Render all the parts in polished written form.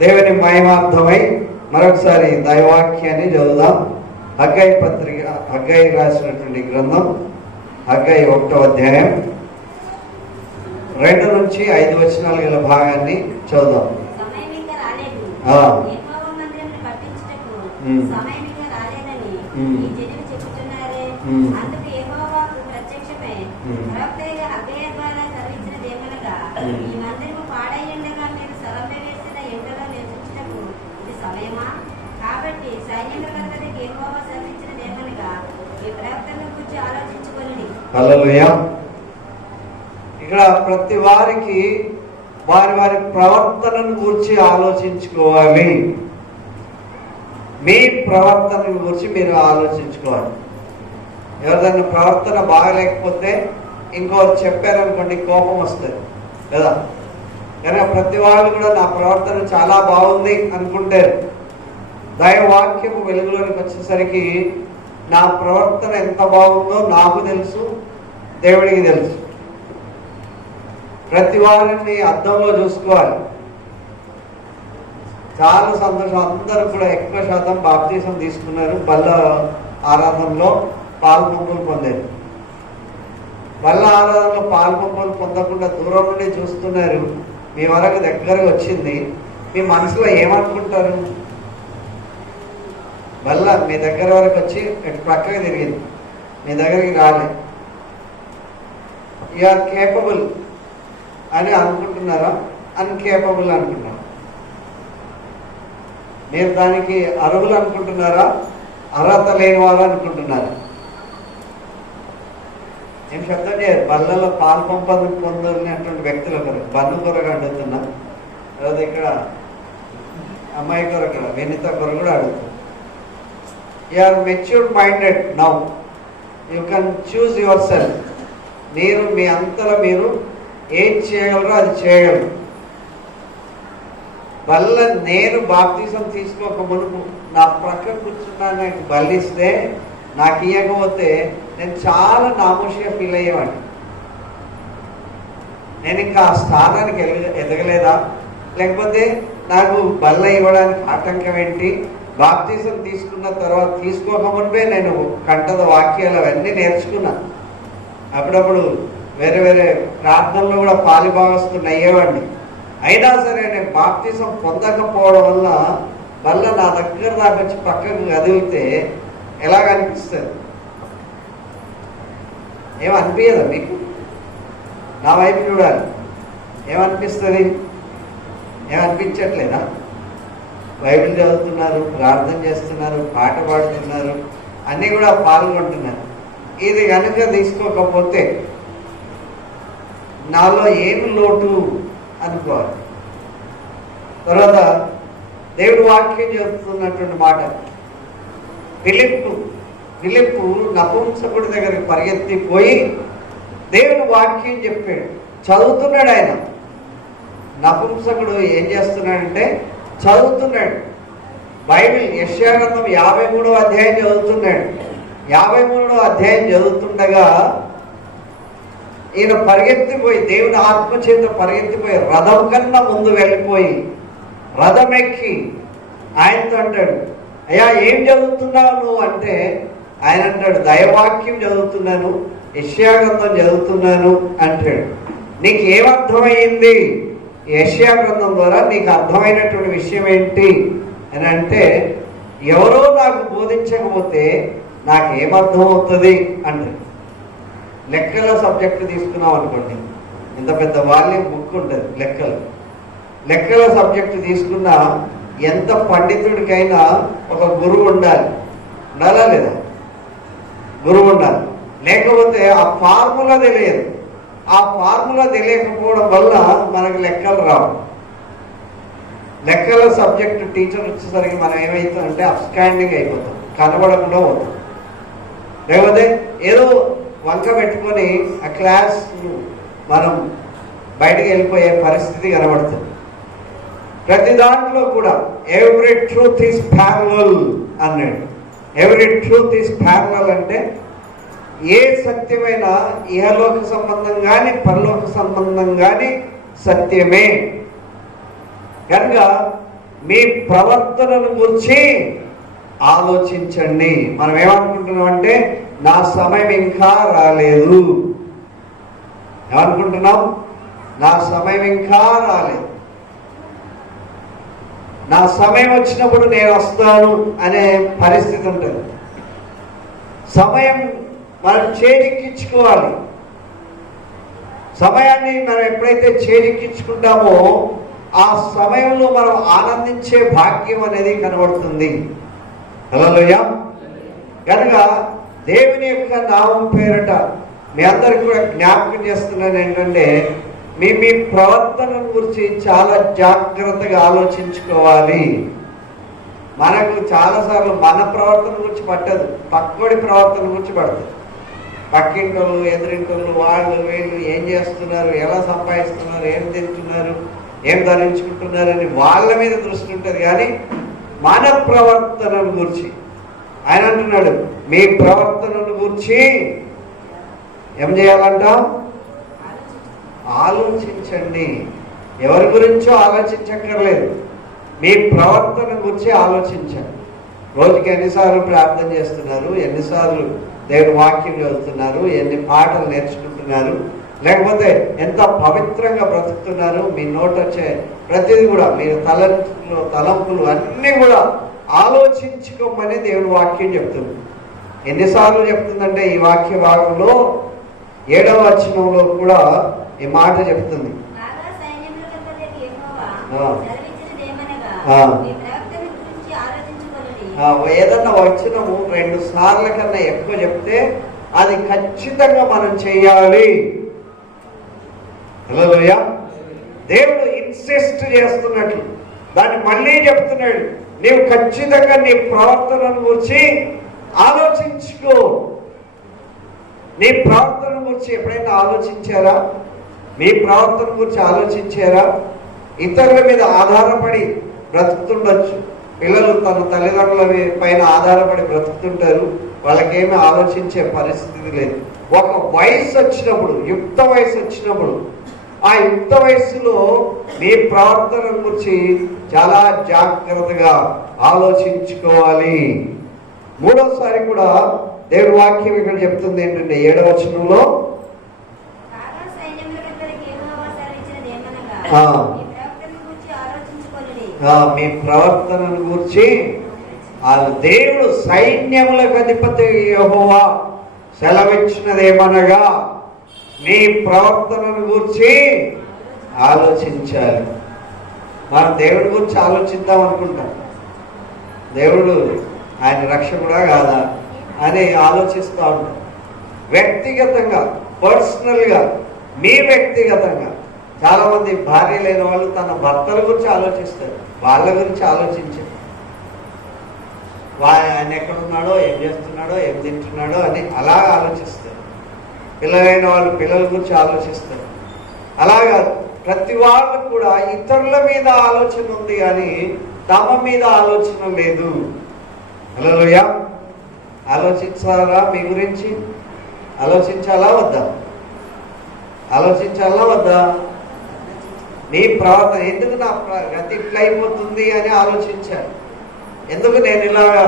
దేవుని మహిమార్థమై మరొకసారి దైవవాక్యాన్ని చదువుదాం. హగ్గయి పత్రిక, హగ్గయి రాసినటువంటి గ్రంథం హగ్గయి 1వ అధ్యాయం 2 నుంచి 5 వచనాలు గల భాగాన్ని చదువుదాం. హల్లెలూయా. ఇక్కడ ప్రతి వారికి వారి వారి ప్రవర్తనను గురించి ఆలోచించుకోవాలి. మీ ప్రవర్తనను గురించి మీరు ఆలోచించుకోవాలి. ఎవరిదైనా ప్రవర్తన బాగలేకపోతే ఇంకోటి చెప్పారనుకోండి, కోపం వస్తుంది కదా. కనుక ప్రతి వాళ్ళు కూడా నా ప్రవర్తన చాలా బాగుంది అనుకుంటారు. దైవవాక్యము వెలుగులోనికి వచ్చేసరికి నా ప్రవర్తన ఎంత బాగుందో నాకు తెలుసు, దేవుడికి తెలుసు. ప్రతి వారిని అద్దంలో చూసుకోవాలి. చాలా సంతోషం. అందరూ కూడా ఎక్కువ శాతం బాప్తీసం తీసుకున్నారు. బల్ల ఆరాధనలో పాల్పంపులు పొందారు. బల్ల ఆరాధనలో పాల్పంపులు పొందకుండా దూరం నుండి చూస్తున్నారు. మీ వరకు దగ్గరగా వచ్చింది. మీ మనసులో ఏమనుకుంటారు? బల్ల మీ దగ్గర వరకు వచ్చి ఇటు పక్కకి తిరిగింది, మీ దగ్గరికి రాలే. యు ఆర్ కేపబుల్ అని అనుకుంటున్నారా? అన్కేపబుల్ అనుకుంటున్నారా? మీరు దానికి అర్హులు అనుకుంటున్నారా? అర్హత లేని వారు అనుకుంటున్నారా? ఏం శబ్దం చేయరు. బల్లలో పాలు పొందలేనటువంటి వ్యక్తుల కొరకు, బన్ను కొరకు అడుగుతున్నా. లేదా ఇక్కడ అమ్మాయి కొరకు, వెనిత కొరకు కూడా అడుగుతున్నా. You are matured minded now. You can choose yourself. మీరు మీ అంతలో మీరు ఏం చేయగలరో అది చేయగలరు. బల్ల నేను బాప్తీసం తీసుకోక మునుపు నా ప్రక్క కూర్చున్నా నాకు బల్లిస్తే నాకు ఇవ్వకపోతే నేను చాలా నామోషిగా ఫీల్ అయ్యేవాడిని. నేను ఇంకా ఆ స్థానానికి ఎదగలేదా, లేకపోతే నాకు బల్ల ఇవ్వడానికి ఆటంకం ఏంటి? బాప్తీసం తీసుకున్న తర్వాత తీసుకోక మునిపే నేను కంఠద వాక్యాలు అవన్నీ నేర్చుకున్నా. అప్పుడప్పుడు వేరే వేరే ప్రార్థనలో కూడా పాలిభాగస్తున్న అయ్యేవాడిని. అయినా సరే నేను బాప్తీసం పొందకపోవడం వల్ల వల్ల నా దగ్గర దాకా వచ్చి పక్కకు కదిలితే ఎలాగనిపిస్తుంది? ఏమనిపించదా మీకు? నా వైపు చూడాలి. ఏమనిపిస్తుంది? ఏమనిపించట్లేదా? బైబిల్ చదువుతున్నారు, ప్రార్థన చేస్తున్నారు, పాట పాడుతున్నారు, అన్నీ కూడా పాల్గొంటున్నారు. ఇది కనుక తీసుకోకపోతే నాలో ఏమి లోటు అనుకోవాలి. తర్వాత దేవుడు వాక్యం చెబుతున్నటువంటి మాట, ఫిలిప్పు నపుంసకుడి దగ్గరికి పరిగెత్తిపోయి దేవుడు వాక్యం చెప్పాడు. చదువుతున్నాడు. ఆయన నపుంసకుడు ఏం చేస్తున్నాడంటే చదువుతున్నాడు. బైబిల్ యెషయా గ్రంథం 53వ అధ్యాయం చదువుతున్నాడు. 53వ అధ్యాయం చదువుతుండగా ఈయన పరిగెత్తిపోయి, దేవుని ఆత్మచేత పరిగెత్తిపోయి రథం కన్నా ముందు వెళ్ళిపోయి రథం ఎక్కి ఆయనతో అంటాడు, అయ్యా ఏం చదువుతున్నావు నువ్వు అంటే, ఆయన అంటాడు, దైవవాక్యం చదువుతున్నాను, యెషయా గ్రంథం చదువుతున్నాను అంటాడు. నీకు ఏమర్థమైంది? యెషయా గ్రంథం ద్వారా నీకు అర్థమైనటువంటి విషయం ఏంటి అని అంటే, ఎవరో నాకు బోధించకపోతే నాకు ఏమర్థం అవుతుంది అంటే. లెక్కల సబ్జెక్టు తీసుకున్నాం అనుకోండి, ఇంత పెద్ద వాల్యూమ్ బుక్ ఉంటుంది లెక్కల సబ్జెక్టు తీసుకున్నా ఎంత పండితుడికైనా ఒక గురువు ఉండాలి. ఉండాలా లేదా? గురువు ఉండాలి. లేకపోతే ఆ ఫార్ములా తెలియదు. ఆ ఫార్ములా తెలియకపోవడం వల్ల మనకు లెక్కలు రావు. లెక్కల సబ్జెక్టు టీచర్ వచ్చేసరికి మనం ఏమవుతుందంటే అప్స్టాండింగ్ అయిపోతాం, కనబడకుండా పోతాం. లేకపోతే ఏదో వంక పెట్టుకొని ఆ క్లాస్ మనం బయటికి వెళ్ళిపోయే పరిస్థితి కనబడుతుంది. ప్రతి దాంట్లో కూడా ఎవ్రీ ట్రూత్ ఈజ్ ప్యారలల్ అన్నాడు. ఎవ్రీ ట్రూత్ ఈజ్ ప్యారలల్ అంటే ఏ సత్యమైన ఇహలోక సంబంధం కానీ పరలోక సంబంధం కానీ సత్యమే. కనుక మీ ప్రవర్తనను గురించి ఆలోచించండి. మనం ఏమనుకుంటున్నాం అంటే నా సమయం ఇంకా రాలేదు. ఏమనుకుంటున్నాం? నా సమయం ఇంకా రాలేదు, నా సమయం వచ్చినప్పుడు నేను వస్తాను అనే పరిస్థితి ఉంటుంది. సమయం మనం చేజిక్కించుకోవాలి. సమయాన్ని మనం ఎప్పుడైతే చేజిక్కించుకుంటామో ఆ సమయంలో మనం ఆనందించే భాగ్యం అనేది కనబడుతుంది. హల్లెలూయా. కనుక దేవుని యొక్క నామం పేరట మీ అందరికి కూడా జ్ఞాపకం చేస్తున్నాను ఏంటంటే మీ ప్రవర్తన గురించి చాలా జాగ్రత్తగా ఆలోచించుకోవాలి. మనకు చాలాసార్లు మన ప్రవర్తన గురించి పట్టదు, పక్కోడి ప్రవర్తన గురించి పడుతుంది. పక్కింటోళ్ళు, ఎదురింటోళ్ళు, వాళ్ళు వీళ్ళు ఏం చేస్తున్నారు, ఎలా సంపాదిస్తున్నారు, ఏం తింటున్నారు, ఏం ధరించుకుంటున్నారు అని వాళ్ళ మీద దృష్టి ఉంటుంది. కానీ మన ప్రవర్తనను గురించి ఆయన అంటున్నాడు, మీ ప్రవర్తనను గురించి ఏం చేయాలంట? ఆలోచించండి. ఎవరి గురించో ఆలోచించక్కర్లేదు, మీ ప్రవర్తన గురించి ఆలోచించండి. రోజుకి ఎన్నిసార్లు ప్రార్థన చేస్తున్నారు, ఎన్నిసార్లు దేవుని వాక్యం చదువుతున్నారు, ఎన్ని పాటలు నేర్చుకుంటున్నారు, లేకపోతే ఎంత పవిత్రంగా బ్రతుకుతున్నారు. మీ నోట వచ్చే ప్రతిదీ కూడా మీరు తలంపులు అన్నీ కూడా ఆలోచించుకోమని దేవుని వాక్యం చెప్తుంది. ఎన్నిసార్లు చెప్తుందంటే ఈ వాక్య భాగంలో 7వ వచనంలో కూడా ఈ మాట చెప్తుంది. ఏదన్నా వచనము 2 సార్ల కన్నా ఎక్కువ చెప్తే అది ఖచ్చితంగా మనం చేయాలి. హల్లెలూయా. దేవుడు ఇన్సిస్ట్ చేస్తున్నట్లు దాన్ని మళ్ళీ చెప్తున్నాడు, నీవు ఖచ్చితంగా నీ ప్రవర్తనను గురించి ఆలోచించుకో. నీ ప్రవర్తన గురించి ఎప్పుడైనా ఆలోచించారా? మీ ప్రవర్తన గురించి ఆలోచించారా? ఇతరుల మీద ఆధారపడి బ్రతుకుతుండొచ్చు. పిల్లలు తన తల్లిదండ్రుల పైన ఆధారపడి బ్రతుకుతుంటారు, వాళ్ళకేమీ ఆలోచించే పరిస్థితి లేదు. ఒక వయసు వచ్చినప్పుడు, యుక్త వయసు వచ్చినప్పుడు, ఆ యుక్త వయసులో మీ ప్రవర్తన గురించి చాలా జాగ్రత్తగా ఆలోచించుకోవాలి. 3వసారి కూడా దేవుడి వాక్యం ఇక్కడ చెప్తుంది ఏంటంటే 7వ వచనంలో మీ ప్రవర్తనను గురించి దేవుడు సైన్యములకు అధిపతి యెహోవా సెలవిచ్చినదేమనగా మీ ప్రవర్తనను గురించి ఆలోచించాలి. మనం దేవుడి గురించి ఆలోచిద్దాం అనుకుంటాం, దేవుడు ఆయన రక్షకుడా కాదా అని ఆలోచిస్తూ ఉంటాం. వ్యక్తిగతంగా, పర్సనల్గా, మీ వ్యక్తిగతంగా చాలామంది భార్య లేని వాళ్ళు తన భర్తల గురించి ఆలోచిస్తారు, వాళ్ళ గురించి ఆలోచించారు. ఆయన ఎక్కడున్నాడో, ఏం చేస్తున్నాడో, ఏం తింటున్నాడో అని అలా ఆలోచిస్తారు. పిల్లలైన వాళ్ళు పిల్లల గురించి ఆలోచిస్తారు. అలాగా ప్రతి వాళ్ళు కూడా ఇతరుల మీద ఆలోచన ఉంది కానీ తమ మీద ఆలోచన లేదు. హల్లెలూయా. ఆలోచించాలా? మీ గురించి ఆలోచించాలా వద్దా? ఆలోచించాలా వద్దా? నీ ప్రవర్తన, ఎందుకు నా గతి ఇట్లా అయిపోతుంది అని ఆలోచించాలి. ఎందుకు నేను ఇలాగా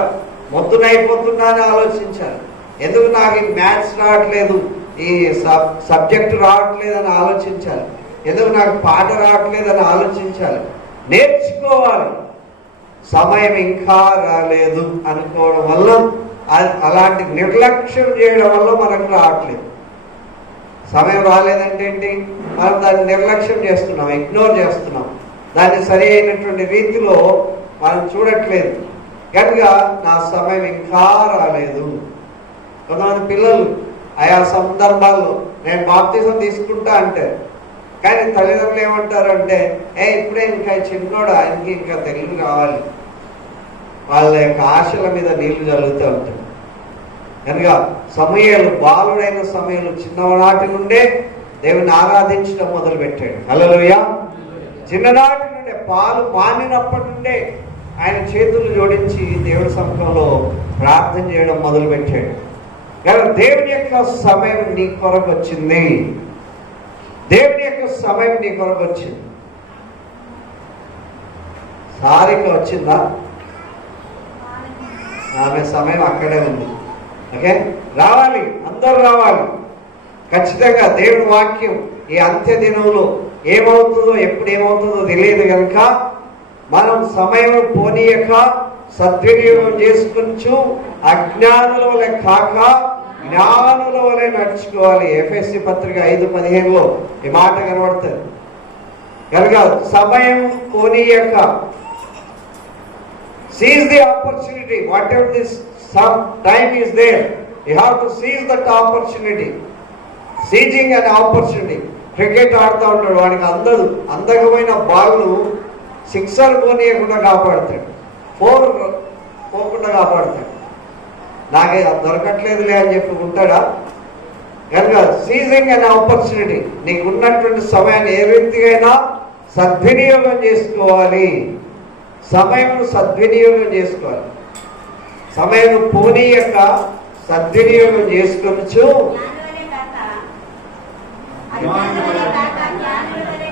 మొద్దునైపోతున్నా అని ఆలోచించాలి. ఎందుకు నాకు ఈ మ్యాథ్స్ రావట్లేదు, ఈ సబ్జెక్టు రావట్లేదు అని ఆలోచించాలి. ఎందుకు నాకు పాట రావట్లేదని ఆలోచించాలి. నేర్చుకోవాలి. సమయం ఇంకా రాలేదు అనుకోవడం వల్ల, అలాంటి నిర్లక్ష్యం చేయడం వల్ల మనకు రావట్లేదు. సమయం రాలేదంటే ఏంటి? మనం దాన్ని నిర్లక్ష్యం చేస్తున్నాం, ఇగ్నోర్ చేస్తున్నాం, దాన్ని సరి అయినటువంటి రీతిలో మనం చూడట్లేదు. కనుక నా సమయం ఇంకా రాలేదు. కొంతమంది పిల్లలు ఆయా సందర్భాల్లో నేను బాప్తిజం తీసుకుంటా అంటే, కానీ తల్లిదండ్రులు ఏమంటారు అంటే, ఇప్పుడే ఇంకా చిన్నోడు, ఆయనకి ఇంకా తెలుగు రావాలి. వాళ్ళ యొక్క ఆశల మీద నీళ్లు చల్లుతూ ఉంటారు. కనుక సమయాలు, బాలుడైన సమయాలు చిన్ననాటి నుండే దేవుని ఆరాధించడం మొదలుపెట్టాడు. హల్లెలూయా. చిన్ననాటి నుండే, పాలు మానినప్పటి నుండే ఆయన చేతులు జోడించి దేవుడి సముఖంలో ప్రార్థన చేయడం మొదలుపెట్టాడు. కనుక దేవుని యొక్క సమయం నీ కొరకు వచ్చింది. దేవుని యొక్క సమయం నీ కొరకు వచ్చింది. సారిక వచ్చిందా? ఆమె సమయం అక్కడే ఉంది. ఓకే, రావాలి, అందరూ రావాలి ఖచ్చితంగా. దేవుడి వాక్యం ఈ అంత్య దినంలో ఏమవుతుందో ఎప్పుడు ఏమవుతుందో తెలియదు కనుక మనం సమయం పోనీయక సద్వినియోగం చేసుకుంటూ అజ్ఞానుల వలె కాక జ్ఞానుల వలె నడుచుకోవాలి. ఎఫెసీ పత్రిక 5:15 ఈ మాట కనబడుతుంది కనుక సమయం పోనీయక seize the opportunity, whatever this some time is there, you have to seize that opportunity. Seizing an opportunity. Cricket ఆడుతూ ఉంటాడు, వాడికి అందమైన బాల్ను సిక్సర్ పోనీయకుండా కాపాడుతాడు, 4 పోకుండా కాపాడుతాడు. నాకే దొరకట్లేదులే అని చెప్పి ఉంటాడా? కనుక సీజింగ్ అనే ఆపర్చునిటీ, నీకు ఉన్నటువంటి సమయాన్ని ఏ రీతిగా సద్వినియోగం చేసుకోవాలి. సమయం సద్వినియోగం చేసుకోవాలి. సమయం పోనీయక సద్వినియోగం చేసుకోవచ్చు.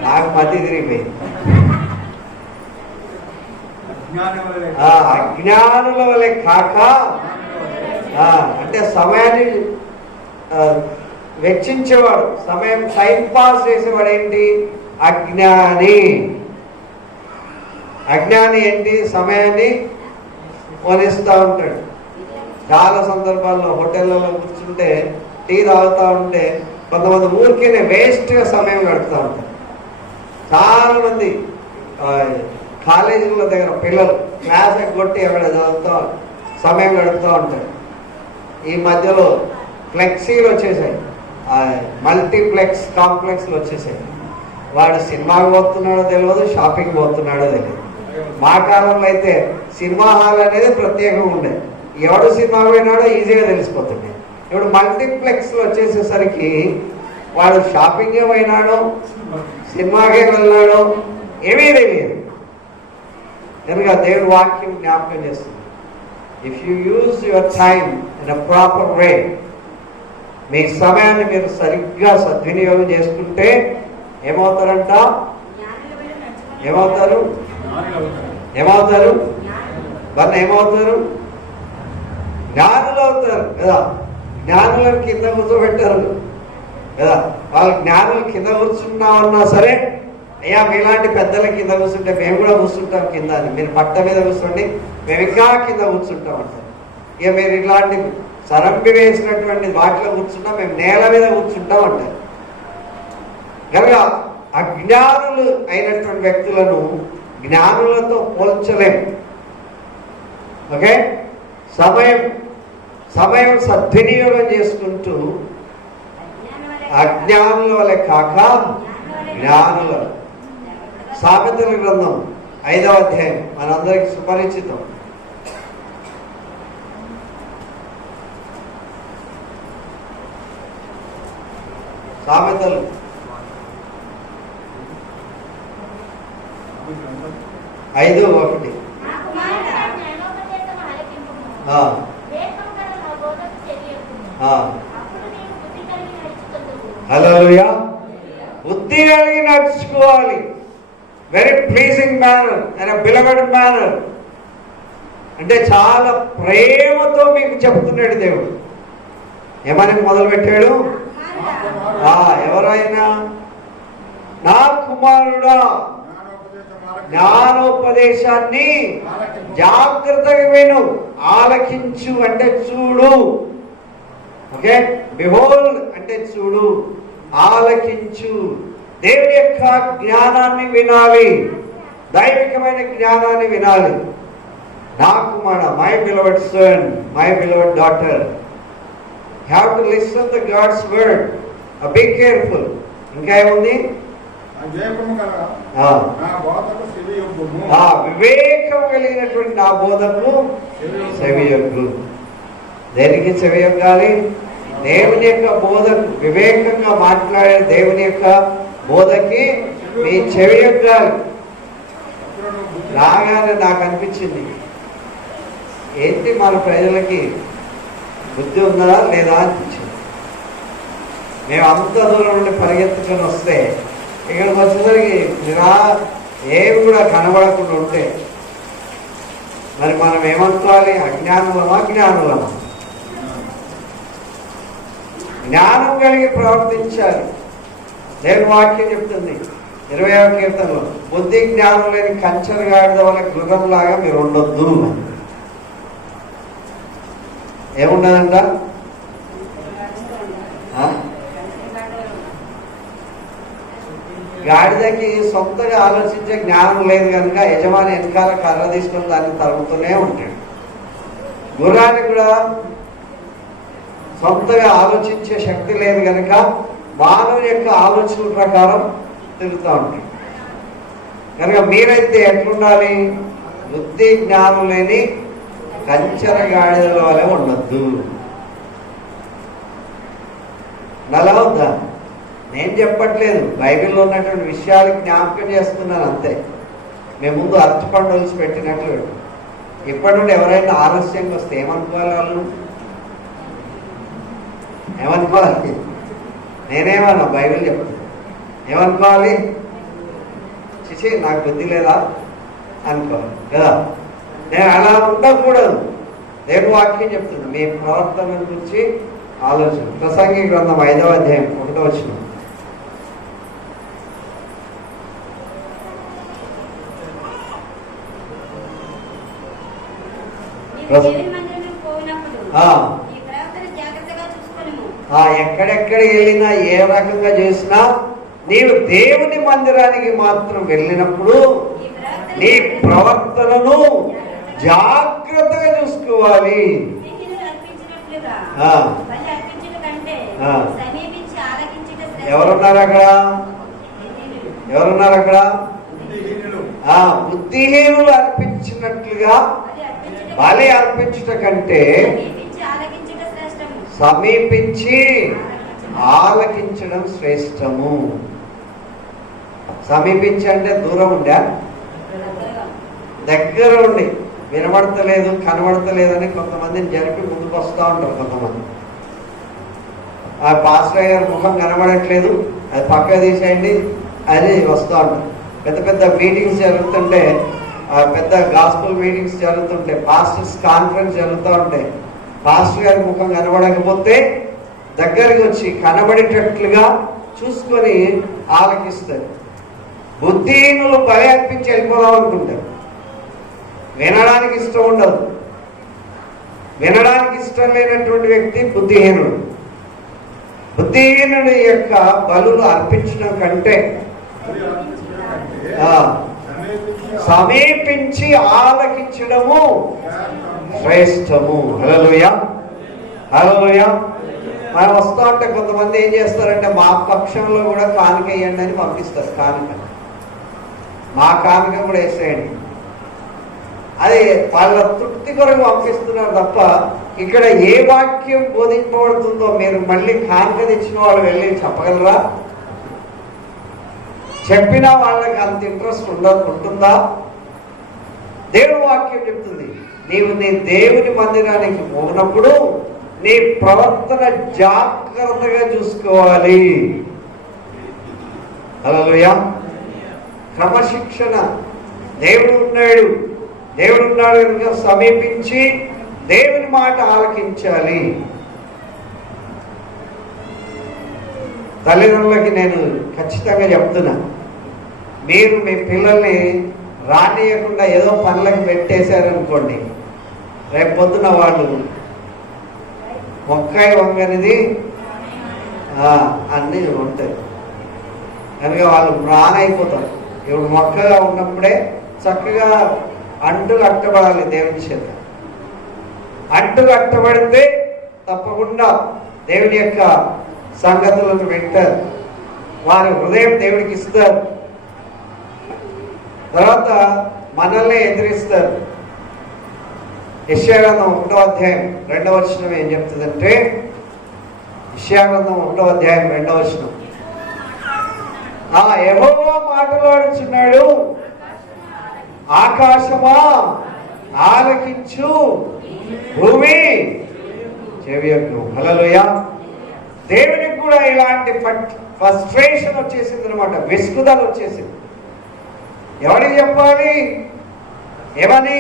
నాకు మతి తిరిగిపోయింది. అజ్ఞానుల వలె కాక, అంటే సమయాన్ని వెచ్చించేవాడు, సమయం టైం పాస్ చేసేవాడు ఏంటి? అజ్ఞాని. అజ్ఞాని ఏంటి? సమయాన్ని పోనిస్తూ ఉంటాడు. చాలా సందర్భాల్లో హోటళ్ళలో కూర్చుంటే టీ తాగుతూ ఉంటే కొంతమంది ఊరికేనే వేస్ట్గా సమయం గడుపుతూ ఉంటారు. చాలామంది కాలేజీల దగ్గర పిల్లలు క్లాస్ కొట్టి అక్కడ చదువుతూ సమయం గడుపుతూ ఉంటారు. ఈ మధ్యలో ఫ్లెక్సీలు వచ్చేసాయి, మల్టీప్లెక్స్ కాంప్లెక్స్లు వచ్చేసాయి. వాడు సినిమాకి పోతున్నాడో తెలియదు, షాపింగ్ పోతున్నాడో తెలియదు. మా కాలంలో అయితే సినిమా హాల్ అనేది ప్రత్యేకంగా ఉండేది, ఎవడు సినిమా పోయినాడో ఈజీగా తెలిసిపోతుండే. ఇప్పుడు మల్టీప్లెక్స్లు వచ్చేసేసరికి వాడు షాపింగే పోయినాడో సినిమాకే వెళ్ళాడో ఏమీ తెలియదు. కనుక దేవుడు వాక్యం జ్ఞాపకం చేస్తుంది, if you use your time in a proper way, మీ సమయాన్ని మీరు సరిగ్గా సద్వినియోగం చేసుకుంటే ఏమవుతారంట? ఏమవుతారు? ఏమవుతారు? ఏమవుతారు? జ్ఞానులు అవుతారు కదా. జ్ఞానులను కింద కూర్చోబెట్టారు కదా. వాళ్ళు జ్ఞానులు కింద కూర్చున్నామన్నా సరే, అయ్యా మీలాంటి పెద్దల కింద కూర్చుంటే మేము కూడా కూర్చుంటాం కింద అని. మీరు పట్ట మీద కూర్చోండి, మేము ఇంకా కింద కూర్చుంటాం అంటారు. ఇక మీరు ఇలాంటి సరంపి వేసినటువంటి వాటిలో కూర్చుంటాం, మేము నేల మీద కూర్చుంటాం అంటారు. కనుక అజ్ఞానులు అయినటువంటి వ్యక్తులను జ్ఞానులతో పోల్చలేము. ఓకే, సమయం సద్వినియోగం చేసుకుంటూ అజ్ఞానుల వలె కాక జ్ఞానుల. సామెతల గ్రంథం 5వ అధ్యాయం మనందరికి సుపరిచితం. సామెతలు 5:1. హల్లెలూయా. బుద్ధి కలిగి నడుచుకోవాలి. Very pleasing manner and beloved manner. అంటే చాలా ప్రేమతో మీకు చెప్తున్నాడు దేవుడు. ఏమని మొదలు పెట్టాడు? ఎవరైనా నా కుమారుడా జ్ఞానోపదేశాన్ని జాగ్రత్తగా విను, ఆలకించు అంటే చూడు. ఓకే, బిహోల్డ్ అంటే చూడు, ఆలకించు. దేవుని యొక్క జ్ఞానాన్ని వినాలి, దైవికమైన జ్ఞానాన్ని వినాలి. నా కుమార, my beloved son, my beloved daughter, have to listen the God's word. Be careful. ఇంకా ఏముంది? వివేకం కలిగినటువంటి నా బోధకు చెవియొగ్గు. దేనికి చెవియొగ్గాలి? దేవుని యొక్క బోధకు, వివేకంగా మాట్లాడే దేవుని యొక్క బోధకి మీ చెవియొగ్గాలి. రాగానే నాకు అనిపించింది, ఏంటి మన ప్రజలకి బుద్ధి ఉందా లేదా అనిపించింది. మేము అంత దూరం నుండి పరిగెత్తుకొని వస్తే ఇక్కడికి వచ్చేసరికి ఏమి కూడా కనబడకుండా ఉంటే మరి మనం ఏమనుకోవాలి? అజ్ఞానులమా జ్ఞానులమా? జ్ఞానం కలిగి ప్రవర్తించాలి. దేవుని వాక్యం చెప్తుంది 20వ కీర్తనలో, బుద్ధి జ్ఞానం లేని కంచెర గాడిద వల్ల గృహంలాగా మీరు ఉండొద్దు. ఏముండదంట? గాడిదకి సొంతగా ఆలోచించే జ్ఞానం లేదు కనుక యజమాని వెనకాల కర్ర తీసుకొని దాన్ని తరుగుతూనే ఉంటాడు. గుర్రానికి కూడా సొంతగా ఆలోచించే శక్తి లేదు కనుక మానవుని యొక్క ఆలోచనల ప్రకారం తిరుగుతూ ఉంటాడు. కనుక మీరైతే ఎట్లుండాలి? బుద్ధి జ్ఞానం లేని కంచెర గాడిదల వలె ఉండద్దు. నలవద్దా? నేను చెప్పట్లేదు, బైబిల్లో ఉన్నటువంటి విషయాలు జ్ఞాపకం చేస్తున్నాను అంతే. మేము ముందు అరటిపండు ఒలిసి పెట్టినట్లు. ఇప్పటి నుండి ఎవరైనా ఆలస్యంగా వస్తే ఏమనుకోవాలి? వాళ్ళు ఏమనుకోవాలి? నేనేమన్నా బైబిల్ చెప్తాను, ఏమనుకోవాలి? చిచి నాకు బుద్ధి లేదా అనుకోవాలి కదా. నేను అలా ఉండకూడదు. దేవుని వాక్యం చెప్తుంది మీ ప్రవర్తన గురించి ఆలోచన. ప్రసంగి గ్రంథం 5వ అధ్యాయం 1వ వచనం. ఎక్కడెక్కడికి వెళ్ళినా ఏ రకంగా చేసినా నీవు దేవుని మందిరానికి మాత్రం వెళ్ళినప్పుడు నీ ప్రవర్తనను జాగ్రత్తగా చూసుకోవాలి. ఎవరున్నారు అక్కడ? ఎవరున్నారు అక్కడ? బుద్ధిహీనులు అర్పించినట్లుగా బలి అర్పించుట కంటే సమీపించి ఆలకించడం శ్రేష్టము. సమీపించి అంటే దూరం ఉండా, దగ్గర ఉండి వినబడతలేదు కనబడతలేదని కొంతమందిని జరిపి ముందుకు వస్తూ ఉంటారు. కొంతమంది ఆ పాస్టర్ గారి ముఖం కనబడట్లేదు, అది పక్క తీసేయండి అని వస్తూ ఉంటారు. పెద్ద పెద్ద మీటింగ్స్ జరుగుతుంటే, పెద్ద గాస్పుల్ మీటింగ్స్ జరుగుతుంటే, పాస్టర్స్ కాన్ఫరెన్స్ జరుగుతూ ఉంటాయి. పాస్టర్ గారి ముఖం కనబడకపోతే దగ్గరికి వచ్చి కనబడేటట్లుగా చూసుకొని ఆలకిస్తారు. బుద్ధిహీనులు బలి అర్పించి వెళ్ళిపోదాం అనుకుంటారు. వినడానికి ఇష్టం ఉండదు. వినడానికి ఇష్టం లేనటువంటి వ్యక్తి బుద్ధిహీనుడు. బుద్ధిహీనుడి యొక్క బలులు అర్పించడం కంటే సమీపించి ఆలకించడము శ్రేష్టము. హల్లెలూయా, హల్లెలూయా. మనం వస్తూ ఉంటే కొంతమంది ఏం చేస్తారంటే మా పక్షంలో కూడా కానుక వేయండి అని పంపిస్తారు. కానుక, మా కానుక కూడా వేసేయండి. అది వాళ్ళ తృప్తి కొరకు పంపిస్తున్నారు తప్ప ఇక్కడ ఏ వాక్యం బోధింపబడుతుందో మీరు మళ్ళీ కానుక తెచ్చిన వాళ్ళు వెళ్ళి చెప్పగలరా? చెప్పినా వాళ్ళకి అంత ఇంట్రెస్ట్ ఉంటుందా? దేవుని వాక్యం చెప్తుంది నీవు నీ దేవుని మందిరానికి పోయినప్పుడు నీ ప్రవర్తన జాగ్రత్తగా చూసుకోవాలి. హల్లెలూయా. క్రమశిక్షణ. దేవుడు ఉన్నాడు కనుక సమీపించి దేవుని మాట ఆలకించాలి. తల్లిదండ్రులకి నేను ఖచ్చితంగా చెప్తున్నా, మీరు మీ పిల్లల్ని రానియకుండా ఏదో పనులకు పెట్టేశారనుకోండి, రేపు పొద్దున వాళ్ళు మొక్కాయి వంగనిది అన్నీ ఉంటాయి కనుక వాళ్ళు రానైపోతారు. ఇప్పుడు మొక్కగా ఉన్నప్పుడే చక్కగా అంటు కట్టబడాలి. దేవుని చేత అంటు కట్టబడితే తప్పకుండా దేవుని యొక్క సంగతులను వింటారు. వారి హృదయం దేవుడికి ఇస్తారు. తర్వాత మనల్ని ఎదిరిస్తారు. యెషయా గ్రంథం 1వ అధ్యాయం 2వ వచనం ఏం చెప్తుందంటే, యెషయా గ్రంథం 1వ అధ్యాయం 2వ వచనం, యెహోవా మాట్లాడుచున్నాడు, ఆకాశమా ఆలకించు, భూమి చెవియొగ్గు. హల్లెలూయా. దేవునికి కూడా ఇలాంటి ఫ్రస్ట్రేషన్ వచ్చేసింది అనమాట, విసుగుదల వచ్చేసింది. ఎవరికి చెప్పాలి? ఏమని?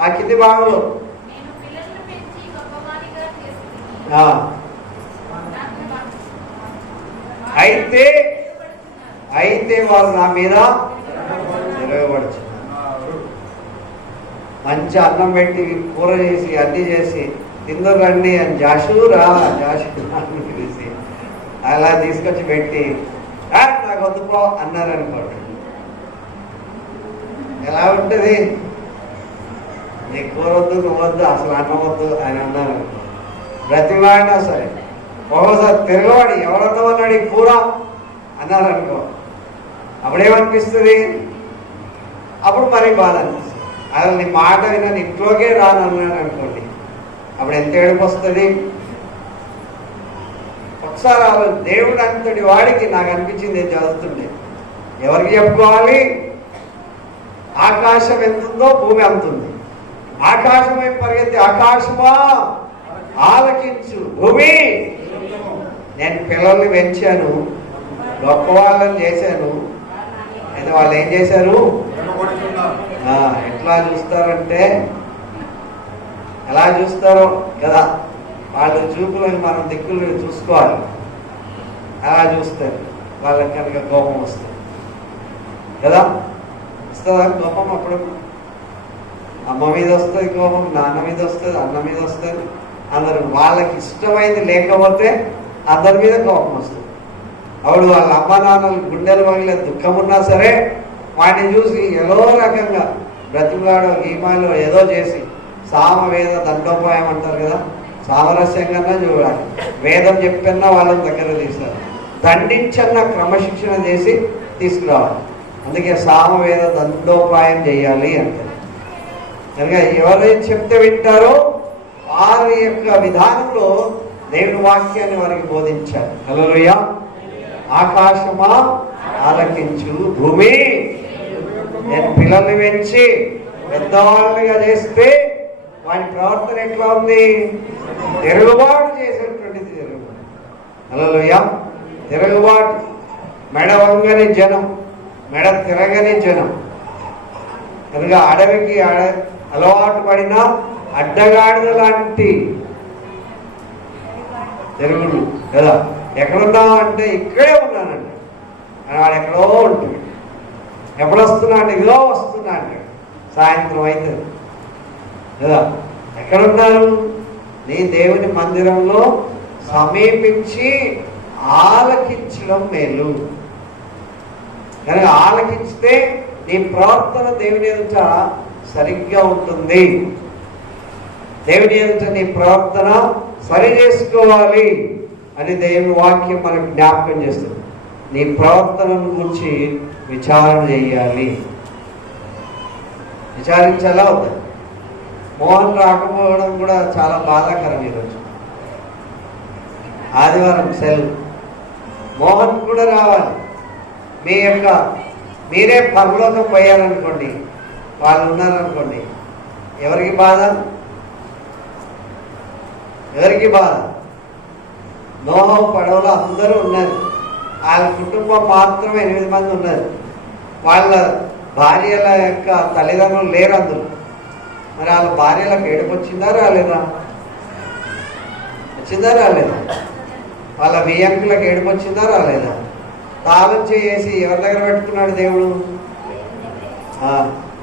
ఆ కింది భాగంలో అయితే అయితే వాళ్ళు నా మీద తిరగబడుచున్నారు. మంచి అన్నం పెట్టి కూర చేసి అన్నీ చేసి తిందరు రండి అని జాషురా అని పిలిచి అలా తీసుకొచ్చి పెట్టి నాకు వద్దుపో అన్నారు అనుకోండి, ఎలా ఉంటుంది? నీ కూర వద్దు, నువ్వు వద్దు, అసలు అన్నం వద్దు అని అన్నారు అనుకో, బ్రతిమాడినా సరే ఒక్కోసారి తిరగవాడి ఎవరన్నామన్నాడు ఈ కూర అన్నారు అనుకో, అప్పుడేమనిపిస్తుంది? అప్పుడు మరీ బాధ అనిపిస్తుంది. అసలు నీ మాట విన్నా ఇంట్లోకే రాను అన్నాడు అనుకోండి, అప్పుడు ఎంత ఏడుపు వస్తుంది? ఒకసారి దేవుడు అంతటి వాడికి నాకు అనిపించింది చదువుతుండే, ఎవరికి చెప్పుకోవాలి? ఆకాశం ఎంతుందో భూమి అంతుంది. ఆకాశం ఏం పరిగెత్తి, ఆకాశమా ఆలకించు, భూమి నేను పిల్లల్ని పెంచాను, గొప్ప వాళ్ళని చేశాను, అయితే వాళ్ళు ఏం చేశారు? ఎట్లా చూస్తారంటే, ఎలా చూస్తారో కదా, వాళ్ళు చూపులను మనం దిక్కులు చూసుకోవాలి. అలా చూస్తారు, వాళ్ళకి కనుక కోపం వస్తుంది కదా, వస్తుందా కోపం? అప్పుడు అమ్మ మీద వస్తుంది కోపం, నాన్న మీద వస్తుంది, అన్న మీద వస్తుంది, అందరు వాళ్ళకి ఇష్టమైంది లేకపోతే అందరి మీద కోపం వస్తుంది. అప్పుడు వాళ్ళ అమ్మ నాన్నలు గుండెలు పగిలే దుఃఖం ఉన్నా సరే వాటిని చూసి ఏదో రకంగా బ్రతిమలాడో గీమాలో ఏదో చేసి సామవేద దండోపాయం అంటారు కదా, సామరస్యంగా చూడాలి. వేదం చెప్పినా వాళ్ళని దగ్గర తీస్తారు, దండించన్న క్రమశిక్షణ చేసి తీసుకురావాలి. అందుకే సామవేద దండోపాయం చేయాలి అంటారు. కనుక ఎవరైతే చెప్తే వింటారో వారి యొక్క విధానంలో దేవుని వాక్యాన్ని వారికి బోధించారు. హల్లెలూయా. ఆకాశమా ఆలకించు, భూమి నేను పిల్లల్ని పెంచి పెద్దవాళ్ళుగా చేస్తే వాడి ప్రవర్తన ఎట్లా ఉంది? తిరుగుబాటు చేసేటువంటిది తిరుగుబాటు. హల్లెలూయా. తిరుగుబాటు, మెడ వంగని జనం, మెడ తిరగని జనం. కనుక అడవికి అలవాటు పడిన అడ్డగాడిద లాంటి తిరుగుడు కదా. ఎక్కడున్నావు అంటే ఇక్కడే ఉన్నానంట, వాడు ఎక్కడో ఉంటుంది. ఎప్పుడు వస్తున్నా అంటే ఇదిగో వస్తున్నా అంటాడు, సాయంత్రం అవుతుంది కదా. ఎక్కడున్నారు? నీ దేవుని మందిరంలో సమీపించి ఆలకించడం మేలు. కనుక ఆలకించితే నీ ప్రవర్తన దేవుని ఎదుట సరిగ్గా ఉంటుంది. దేవుని ఎదుట నీ ప్రవర్తన సరి చేసుకోవాలి అని దేవుని వాక్యం మనకు జ్ఞాపకం చేస్తుంది. నీ ప్రవర్తనను గురించి విచారణ చేయాలి. విచారించాలా వద్దా? మోహన్ రాకపోవడం కూడా చాలా బాధాకరం. ఈరోజు ఆదివారం సెలవు, మోహన్ కూడా రావాలి. మీరే పరలోకం పోయారనుకోండి, వాళ్ళు ఉన్నారనుకోండి, ఎవరికి బాధ? ఎవరికి బాధ? నోహ పడవలో అందరూ ఉన్నారు, వాళ్ళ కుటుంబం మాత్రం 8 మంది ఉన్నారు. వాళ్ళ భార్యల యొక్క తల్లిదండ్రులు లేరు అందులో. మరి వాళ్ళ భార్యలకు ఏడుపు వచ్చిందా రాలేదా? వచ్చిందా రాలేదా? వాళ్ళ వియంకులకు ఏడుపు వచ్చిందా రాలేదా? తాళం చేసి ఎవరి దగ్గర పెట్టుకున్నాడు దేవుడు?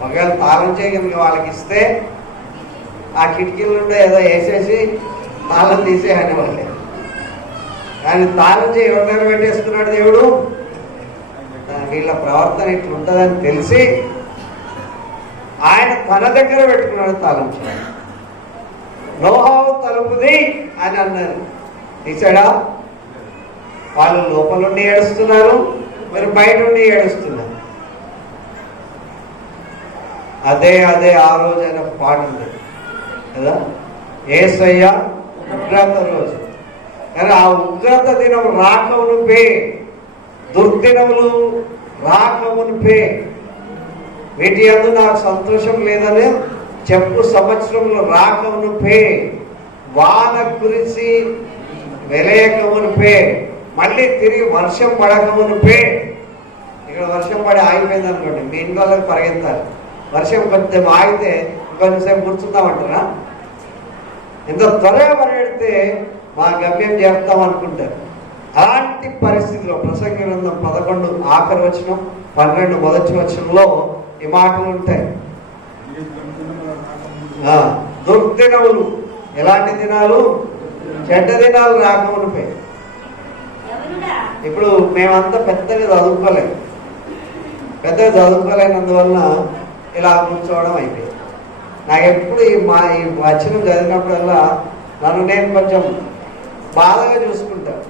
ఒకవేళ తాళం చేయి కనుక వాళ్ళకి ఇస్తే ఆ కిటికీల నుండి ఏదో వేసేసి తాళం తీసేయని వాళ్ళే. కానీ తాళం చేయి ఎవరి దగ్గర పెట్టేసుకున్నాడు దేవుడు? వీళ్ళ ప్రవర్తన ఇట్లా ఉంటుందని తెలిసి ఆయన తన దగ్గర పెట్టుకున్నాడు తాళం చేయి. నోహావు తలుపుది అని అన్నారు, తీసాడా? వాళ్ళు లోపల నుండి ఏడుస్తున్నారు, మరి బయట నుండి ఏడుస్తున్నారు. అదే ఆ రోజు అయిన పాట ఉంది కదా, యేసయ్య ఉగ్రత రోజు. కానీ ఆ ఉగ్రత దినం రాకమునుపే, దుర్దినములు రాకమునుపే, వీటి యందు నాకు సంతోషం లేదని చెప్పు సంవత్సరములు రాకమునుపే, వాన కురిసి వెలయకమునుపే, మళ్ళీ తిరిగి వర్షం పడకమునుపే. ఇక్కడ వర్షం పడి ఆగిపోయింది అనుకోండి, మీ ఇంట్లోకి పరిగెత్తాలి. వర్షం కొంచెం ఆగితే కొంచెంసేపు కూర్చుందామంటారా? ఎంత త్వరగా పరిగెడితే మా గమ్యం చేస్తాం అనుకుంటారు. అలాంటి పరిస్థితిలో ప్రసంగి గ్రంథం 11 ఆఖరి వచనం, 12 మొదటి వచనంలో ఈ మాటలు ఉంటాయి. దుర్దినములు, ఎలాంటి దినాలు? చెడ్డ దినాలు రాకమునిపై. ఇప్పుడు మేమంతా పెద్దగా చదువుకోలేనందువలన ఇలా కూర్చోవడం అయిపోయింది. నాకు ఎప్పుడు ఈ వచనం చదివినప్పుడల్లా నన్ను నేను కొంచెం బాధగా చూసుకుంటాను.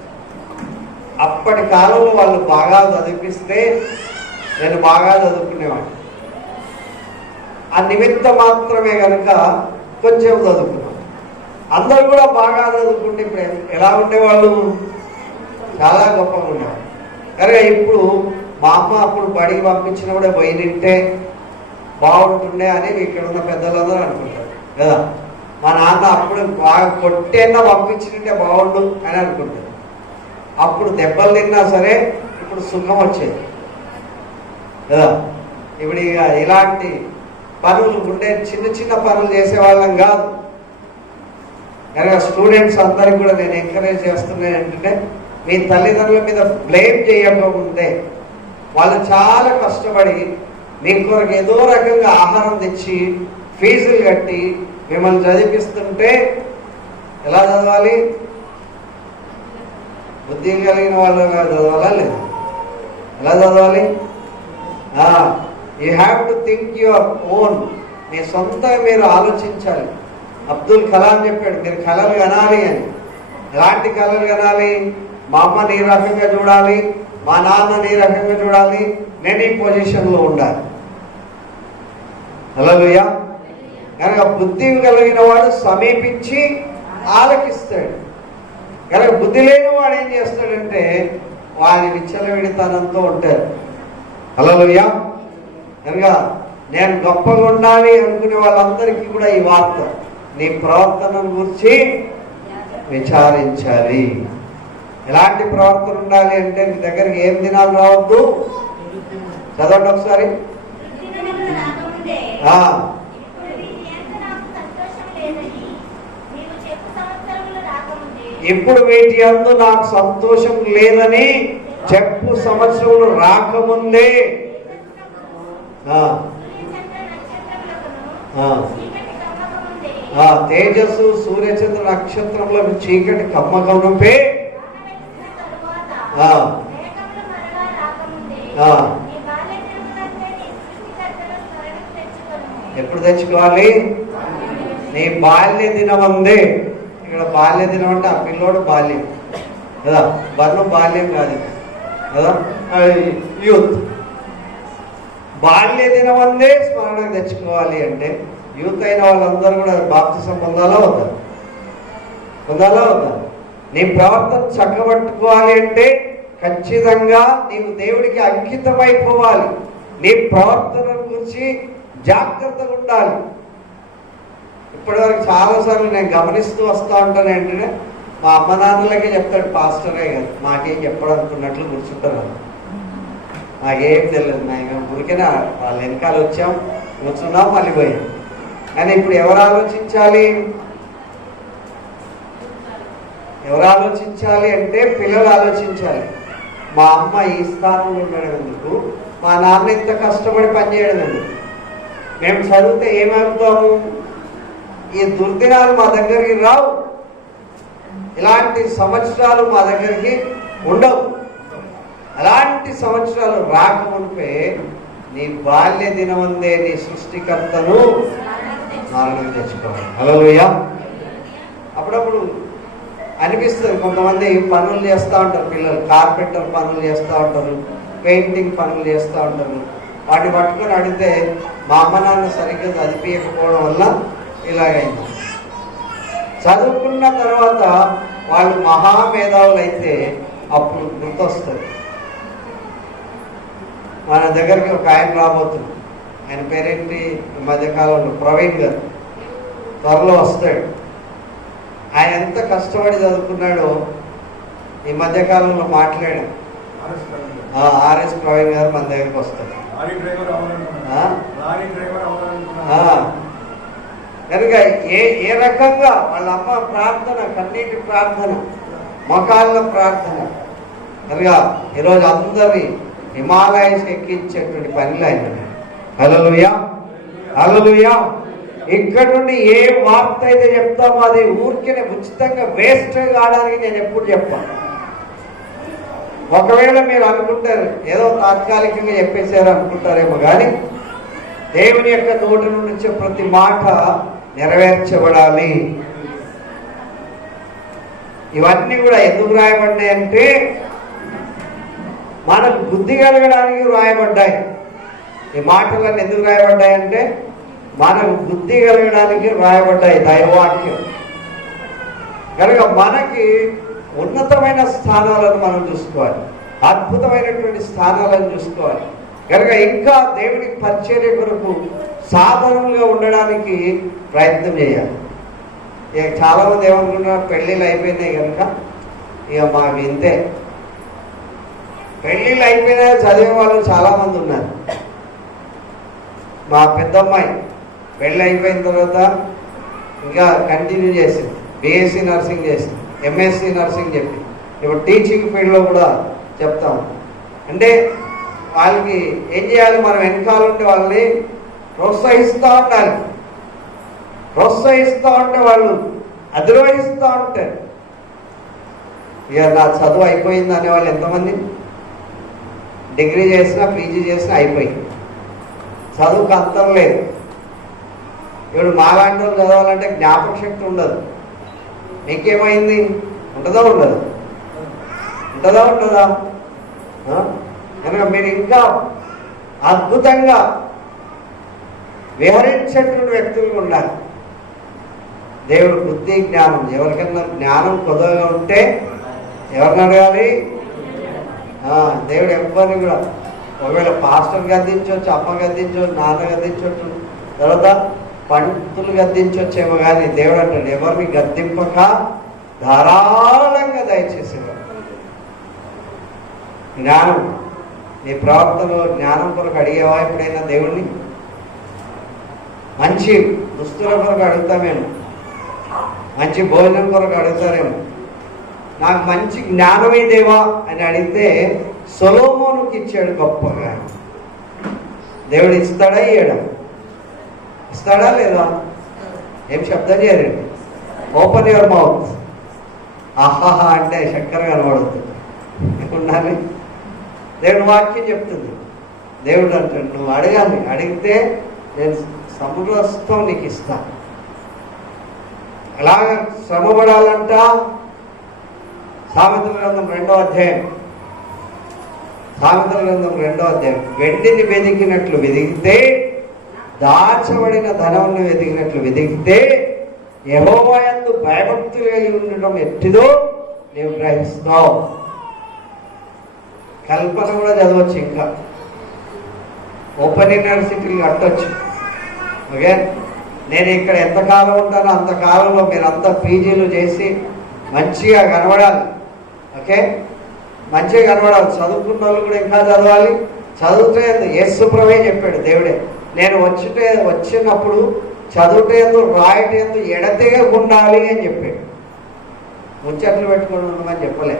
అప్పటి కాలంలో వాళ్ళు బాగా చదివిపిస్తే నేను బాగా చదువుకునేవాడిని. ఆ నిమిత్తం మాత్రమే కనుక కొంచెం చదువుకున్నాను. అందరూ కూడా బాగా చదువుకుంటే ఇప్పుడు ఎలా ఉండేవాళ్ళు? చాలా గొప్పగా ఉండేవాళ్ళు. కనుక ఇప్పుడు మా అమ్మ అప్పుడు బడికి పంపించిన కూడా పోయి నింటే బాగుంటుండే అని ఇక్కడ ఉన్న పెద్దలందరూ అనుకుంటారు కదా. మా నాన్న అప్పుడు బాగా కొట్టేనా పంపించినట్టే బాగుండు అని అనుకుంటారు. అప్పుడు దెబ్బలు తిన్నా సరే ఇప్పుడు సుఖం వచ్చేది కదా. ఇప్పుడు ఇక ఇలాంటి పనులు ఉండే చిన్న చిన్న పనులు చేసేవాళ్ళం కాదు. కనుక స్టూడెంట్స్ అందరికి కూడా నేను ఎంకరేజ్ చేస్తున్నాను ఏంటంటే, మీ తల్లిదండ్రుల మీద బ్లేమ్ చేయకముందే వాళ్ళు చాలా కష్టపడి మీ కొరకు ఏదో రకంగా ఆహారం తెచ్చి ఫీజులు కట్టి మిమ్మల్ని చదివిస్తుంటే ఎలా చదవాలి? బుద్ధి కలిగిన వాళ్ళు చదవాలా లేదా? ఎలా చదవాలి? You have to think your own. మీ సొంతంగా మీరు ఆలోచించాలి. అబ్దుల్ కలాం చెప్పాడు, మీరు కళలు కనాలి అని. ఎలాంటి కళలు కనాలి? మా అమ్మ నీ రకంగా చూడాలి, మా నాన్న నీ రకంగా చూడాలి, నేను ఈ పొజిషన్లో ఉండాలి. హల్లెలూయా. కనుక బుద్ధి కలిగిన వాడు సమీపించి ఆలకిస్తాడు. కనుక బుద్ధి లేని వాడు ఏం చేస్తాడంటే వాని విచ్చలవిడితనంతో ఉంటాడు. హల్లెలూయా. కనుక నేను గొప్పగా ఉండాలి అనుకునే వాళ్ళందరికీ కూడా ఈ వార్త, నీ ప్రవర్తనను గురించి విచారించాలి. ఎలాంటి ప్రవర్తన ఉండాలి అంటే నీ దగ్గరికి ఏం దినాలు రావద్దు? చదవండి ఒకసారి. ఇప్పుడు వీటి యందు నాకు సంతోషం లేదని చెప్పు సంవత్సరములు రాకముందే తేజస్సు సూర్యచంద్ర నక్షత్రములకు చీకటి కమ్మకముపే ఎప్పుడు తెచ్చుకోవాలి? నీ బాల్య దినమందే. ఇక్కడ బాల్య దినం అంటే ఆ పిల్లోడు బాల్యం కదా, బన్ను బాల్యం కాదు కదా, యూత్. బాల్య దినమందే స్మరణకు తెచ్చుకోవాలి అంటే యూత్ అయిన వాళ్ళందరూ కూడా బాప్తిసం పొందాలా వద్దా? నీ ప్రవర్తన చక్కబట్టుకోవాలి అంటే ఖచ్చితంగా నీవు దేవుడికి అంకితమైపోవాలి. నీ ప్రవర్తన గురించి జాగ్రత్తగా ఉండాలి. ఇప్పటివరకు చాలాసార్లు నేను గమనిస్తూ వస్తూ ఉంటాను ఏంటంటే, మా అమ్మ నాన్నలకే చెప్తాడు పాస్టరే గారు, మాకేం చెప్పడనుకున్నట్లు కూర్చుంటారు. నాకేం తెలియదు, నాకు ఊరికేనా వాళ్ళ వెనకాల వచ్చాం, కూర్చున్నాం, మళ్ళీ పోయాం. కానీ ఇప్పుడు ఎవరు ఆలోచించాలి అంటే పిల్లలు ఆలోచించాలి. మా అమ్మ ఈ స్థానంలో ఉండడం ఎందుకు? మా నాన్న ఇంత కష్టపడి పనిచేయడం ఎందుకు? మేము చదివితే ఏమవుతాము? ఈ దుర్దినాలు మా దగ్గరికి రావు, ఇలాంటి సంవత్సరాలు మా దగ్గరికి ఉండవు. అలాంటి సంవత్సరాలు రాకమునిపే నీ బాల్య దినమందే నీ సృష్టికర్తను స్మరణకు తెచ్చుకోవాలి. హల్లెలూయా. అప్పుడప్పుడు అనిపిస్తుంది, కొంతమంది పనులు చేస్తూ ఉంటారు పిల్లలు, కార్పెంటర్ పనులు చేస్తూ ఉంటారు, పెయింటింగ్ పనులు చేస్తూ ఉంటారు. వాటిని పట్టుకొని అడిగితే మా అమ్మ నాన్న సరిగ్గా చదివించకపోవడం వల్ల ఇలాగైంది. చదువుకున్న తర్వాత వాళ్ళు మహామేధావులు అయితే అప్పుడు గుర్తొస్తుంది. మన దగ్గరికి ఒక ఆయన రాబోతుంది, ఆయన పేరేంటి, ఈ మధ్యకాలంలో ప్రవీణ్ గారు, త్వరలో వస్తాడు. ఆయన ఎంత కష్టపడి చదువుకున్నాడో ఈ మధ్యకాలంలో మాట్లాడాం. ఆర్ఎస్ ప్రవీణ్ గారు మన దగ్గరికి వస్తాడు. కనుక ఏ రకంగా వాళ్ళ అమ్మ ప్రార్థన, కన్నీటి ప్రార్థన, మొకాళ్ళ ప్రార్థన, కనుక ఈరోజు అందరినీ హిమాలయస్ ఎక్కించేటువంటి పనిలో అయినాయి. హల్లెలూయా, హల్లెలూయా. ఇక్కడ నుండి ఏ వార్త అయితే చెప్తామో అది ఊరికే ఉచితంగా వేస్ట్ కావడానికి నేను ఎప్పుడు చెప్పాను. ఒకవేళ మీరు అనుకుంటారు ఏదో తాత్కాలికంగా చెప్పేశారు అనుకుంటారేమో, కానీ దేవుని యొక్క నోటి నుండి వచ్చే ప్రతి మాట నెరవేర్చబడాలి. ఇవన్నీ కూడా ఎందుకు రాయబడ్డాయి అంటే మనకు బుద్ధి కలగడానికి రాయబడ్డాయి. ఈ మాటలన్నీ ఎందుకు రాయబడ్డాయి అంటే మనకు బుద్ధి కలగడానికి రాయబడ్డాయి దైవవాక్యం. కనుక మనకి ఉన్నతమైన స్థానాలను మనం చూసుకోవాలి, అద్భుతమైనటువంటి స్థానాలను చూసుకోవాలి. కనుక ఇంకా దేవునికి పరిచర్య కొరకు సాధనంగా ఉండడానికి ప్రయత్నం చేయాలి. ఇక చాలామంది ఏమనుకుంటున్నారు, పెళ్ళిళ్ళు అయిపోయినాయి కనుక ఇక మాకు ఇంతే. పెళ్ళిళ్ళు అయిపోయినా చదివే వాళ్ళు చాలామంది ఉన్నారు. మా పెద్దమ్మాయి పెళ్ళి అయిపోయిన తర్వాత ఇంకా కంటిన్యూ చేసింది, బీఎస్సీ నర్సింగ్ చేసింది, ఎంఎస్సీ నర్సింగ్ చెప్పి ఇప్పుడు టీచింగ్ ఫీల్డ్లో కూడా చెప్తాము. అంటే వాళ్ళకి ఏం చేయాలి, మనం వెనకాల ఉంటే వాళ్ళని ప్రోత్సహిస్తూ ఉండాలి. ప్రోత్సహిస్తూ ఉంటే వాళ్ళు అధిరోహిస్తూ ఉంటారు. ఇక నా చదువు అయిపోయింది అనేవాళ్ళు ఎంతమంది? డిగ్రీ చేసినా పీజీ చేసినా అయిపోయింది, చదువుకు అంతం లేదు. ఇప్పుడు మాలాంటి వాళ్ళు చదవాలంటే జ్ఞాపక శక్తి ఉండదు. మీకేమైంది? ఉంటుందా ఉండదు? ఉంటుందా ఉండదా? కనుక మీరు ఇంకా అద్భుతంగా విహరించేటువంటి వ్యక్తులు ఉండాలి. దేవుడు బుద్ధి జ్ఞానం, ఎవరికన్నా జ్ఞానం కొద్దిగా ఉంటే ఎవరిని అడగాలి? దేవుడు ఎవరిని కూడా, ఒకవేళ పాస్టర్ గద్దించవచ్చు, అమ్మ గద్దించవచ్చు, నాన్న గద్దించవచ్చు, తర్వాత పండితులు గద్దించవచ్చేమో, కానీ దేవుడు అంటాడు ఎవరిని గద్దింపక ధారాళంగా దయచేసేవాడు. జ్ఞానం, నీ ప్రవర్తనలో జ్ఞానం కొరకు అడిగేవా ఎప్పుడైనా దేవుణ్ణి? మంచి దుస్తుల కొరకు అడుగుతామేమో, మంచి భోజనం కొరకు అడుగుతారేమో. నాకు మంచి జ్ఞానమే దేవా అని అడిగితే సొలొమోనుకి ఇచ్చాడు గొప్పగా. దేవుడు ఇస్తాడా ఇయ్యడా? ఇస్తాడా లేదా? ఏం శబ్దం చేయరండి, ఓపెన్ యువర్ మౌత్. ఆహాహా అంటే చక్కెర కనబడుతుంది. ఉండాలి. దేవుడు వాక్యం చెప్తుంది. దేవుడు అంటాడు నువ్వు అడగాలి, అడిగితే నేను సమస్తం నీకు ఇస్తాను. ఎలా శ్రమపడాలంట? సామెతల గ్రంథం 2వ అధ్యాయం, సామెతల గ్రంథం 2వ అధ్యాయం. వెండిని వెదికినట్లు వెదిగితే, దాచబడిన ధనమును వెదికినట్లు వెదిగితే, యెహోవా యందు భయభక్తులు కలిగి ఉండడం ఎట్టిదో నీవు గ్రహిస్తావు. కల్పన కూడా చదవచ్చు, ఇంకా ఓపెన్ యూనివర్సిటీలు కట్టవచ్చు. ఓకే, నేను ఇక్కడ ఎంతకాలం ఉంటానో అంతకాలంలో మీరంతా పీజీలు చేసి మంచిగా కనబడాలి. ఓకే, మంచిగా కనబడాలి. చదువుకున్న వాళ్ళు కూడా ఇంకా చదవాలి. చదువుతే యేసు ప్రభువే చెప్పాడు, దేవుడే, నేను వచ్చినప్పుడు చదువుటేందు రాయటేందు ఎడతెగ ఉండాలి అని చెప్పాడు. ముచ్చట్లు పెట్టుకొని ఉండమని చెప్పలే,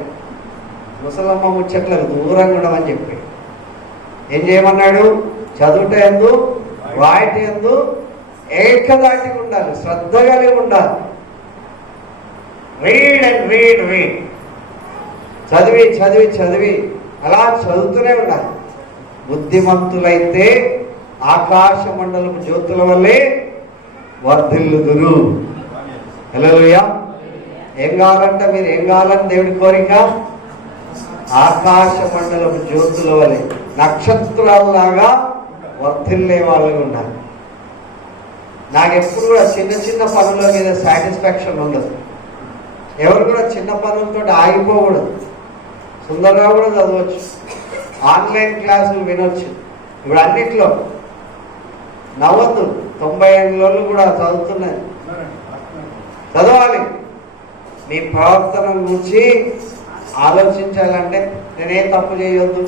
ముసలమ్మ ముచ్చట్లకు దూరంగా ఉండమని చెప్పాడు. ఏం చేయమన్నాడు? చదువుటేందు రాయటేందు ఏకదాటి ఉండాలి, శ్రద్ధ కలిగి ఉండాలి. రీడ్ అండ్ రీడ్ రీడ్, చదివి చదివి చదివి అలా చదువుతూనే ఉండాలి. బుద్ధిమంతులైతే ఆకాశ మండలపు జ్యోతుల వల్లే వర్ధిల్లుదురు. హల్లెలూయా. ఏం కావాలంట? మీరు ఏం కావాలని దేవుడి కోరిక? ఆకాశ మండలపు జ్యోతుల వల్లే నక్షత్రాలలాగా వర్ధిల్లే వాళ్ళు ఉండాలి. నాకు ఎప్పుడు కూడా చిన్న చిన్న పనుల మీద సాటిస్ఫాక్షన్ ఉండదు. ఎవరు కూడా చిన్న పనులతో ఆగిపోకూడదు. సుందరరావు కూడా చదవచ్చు, ఆన్లైన్ క్లాసులు వినొచ్చు. ఇప్పుడు అన్నిట్లో నవ్వద్దు, 98 కూడా చదువుతున్నది. చదవాలి. మీ ప్రవర్తన గురించి ఆలోచించాలంటే నేనేం తప్పు చేయొద్దు,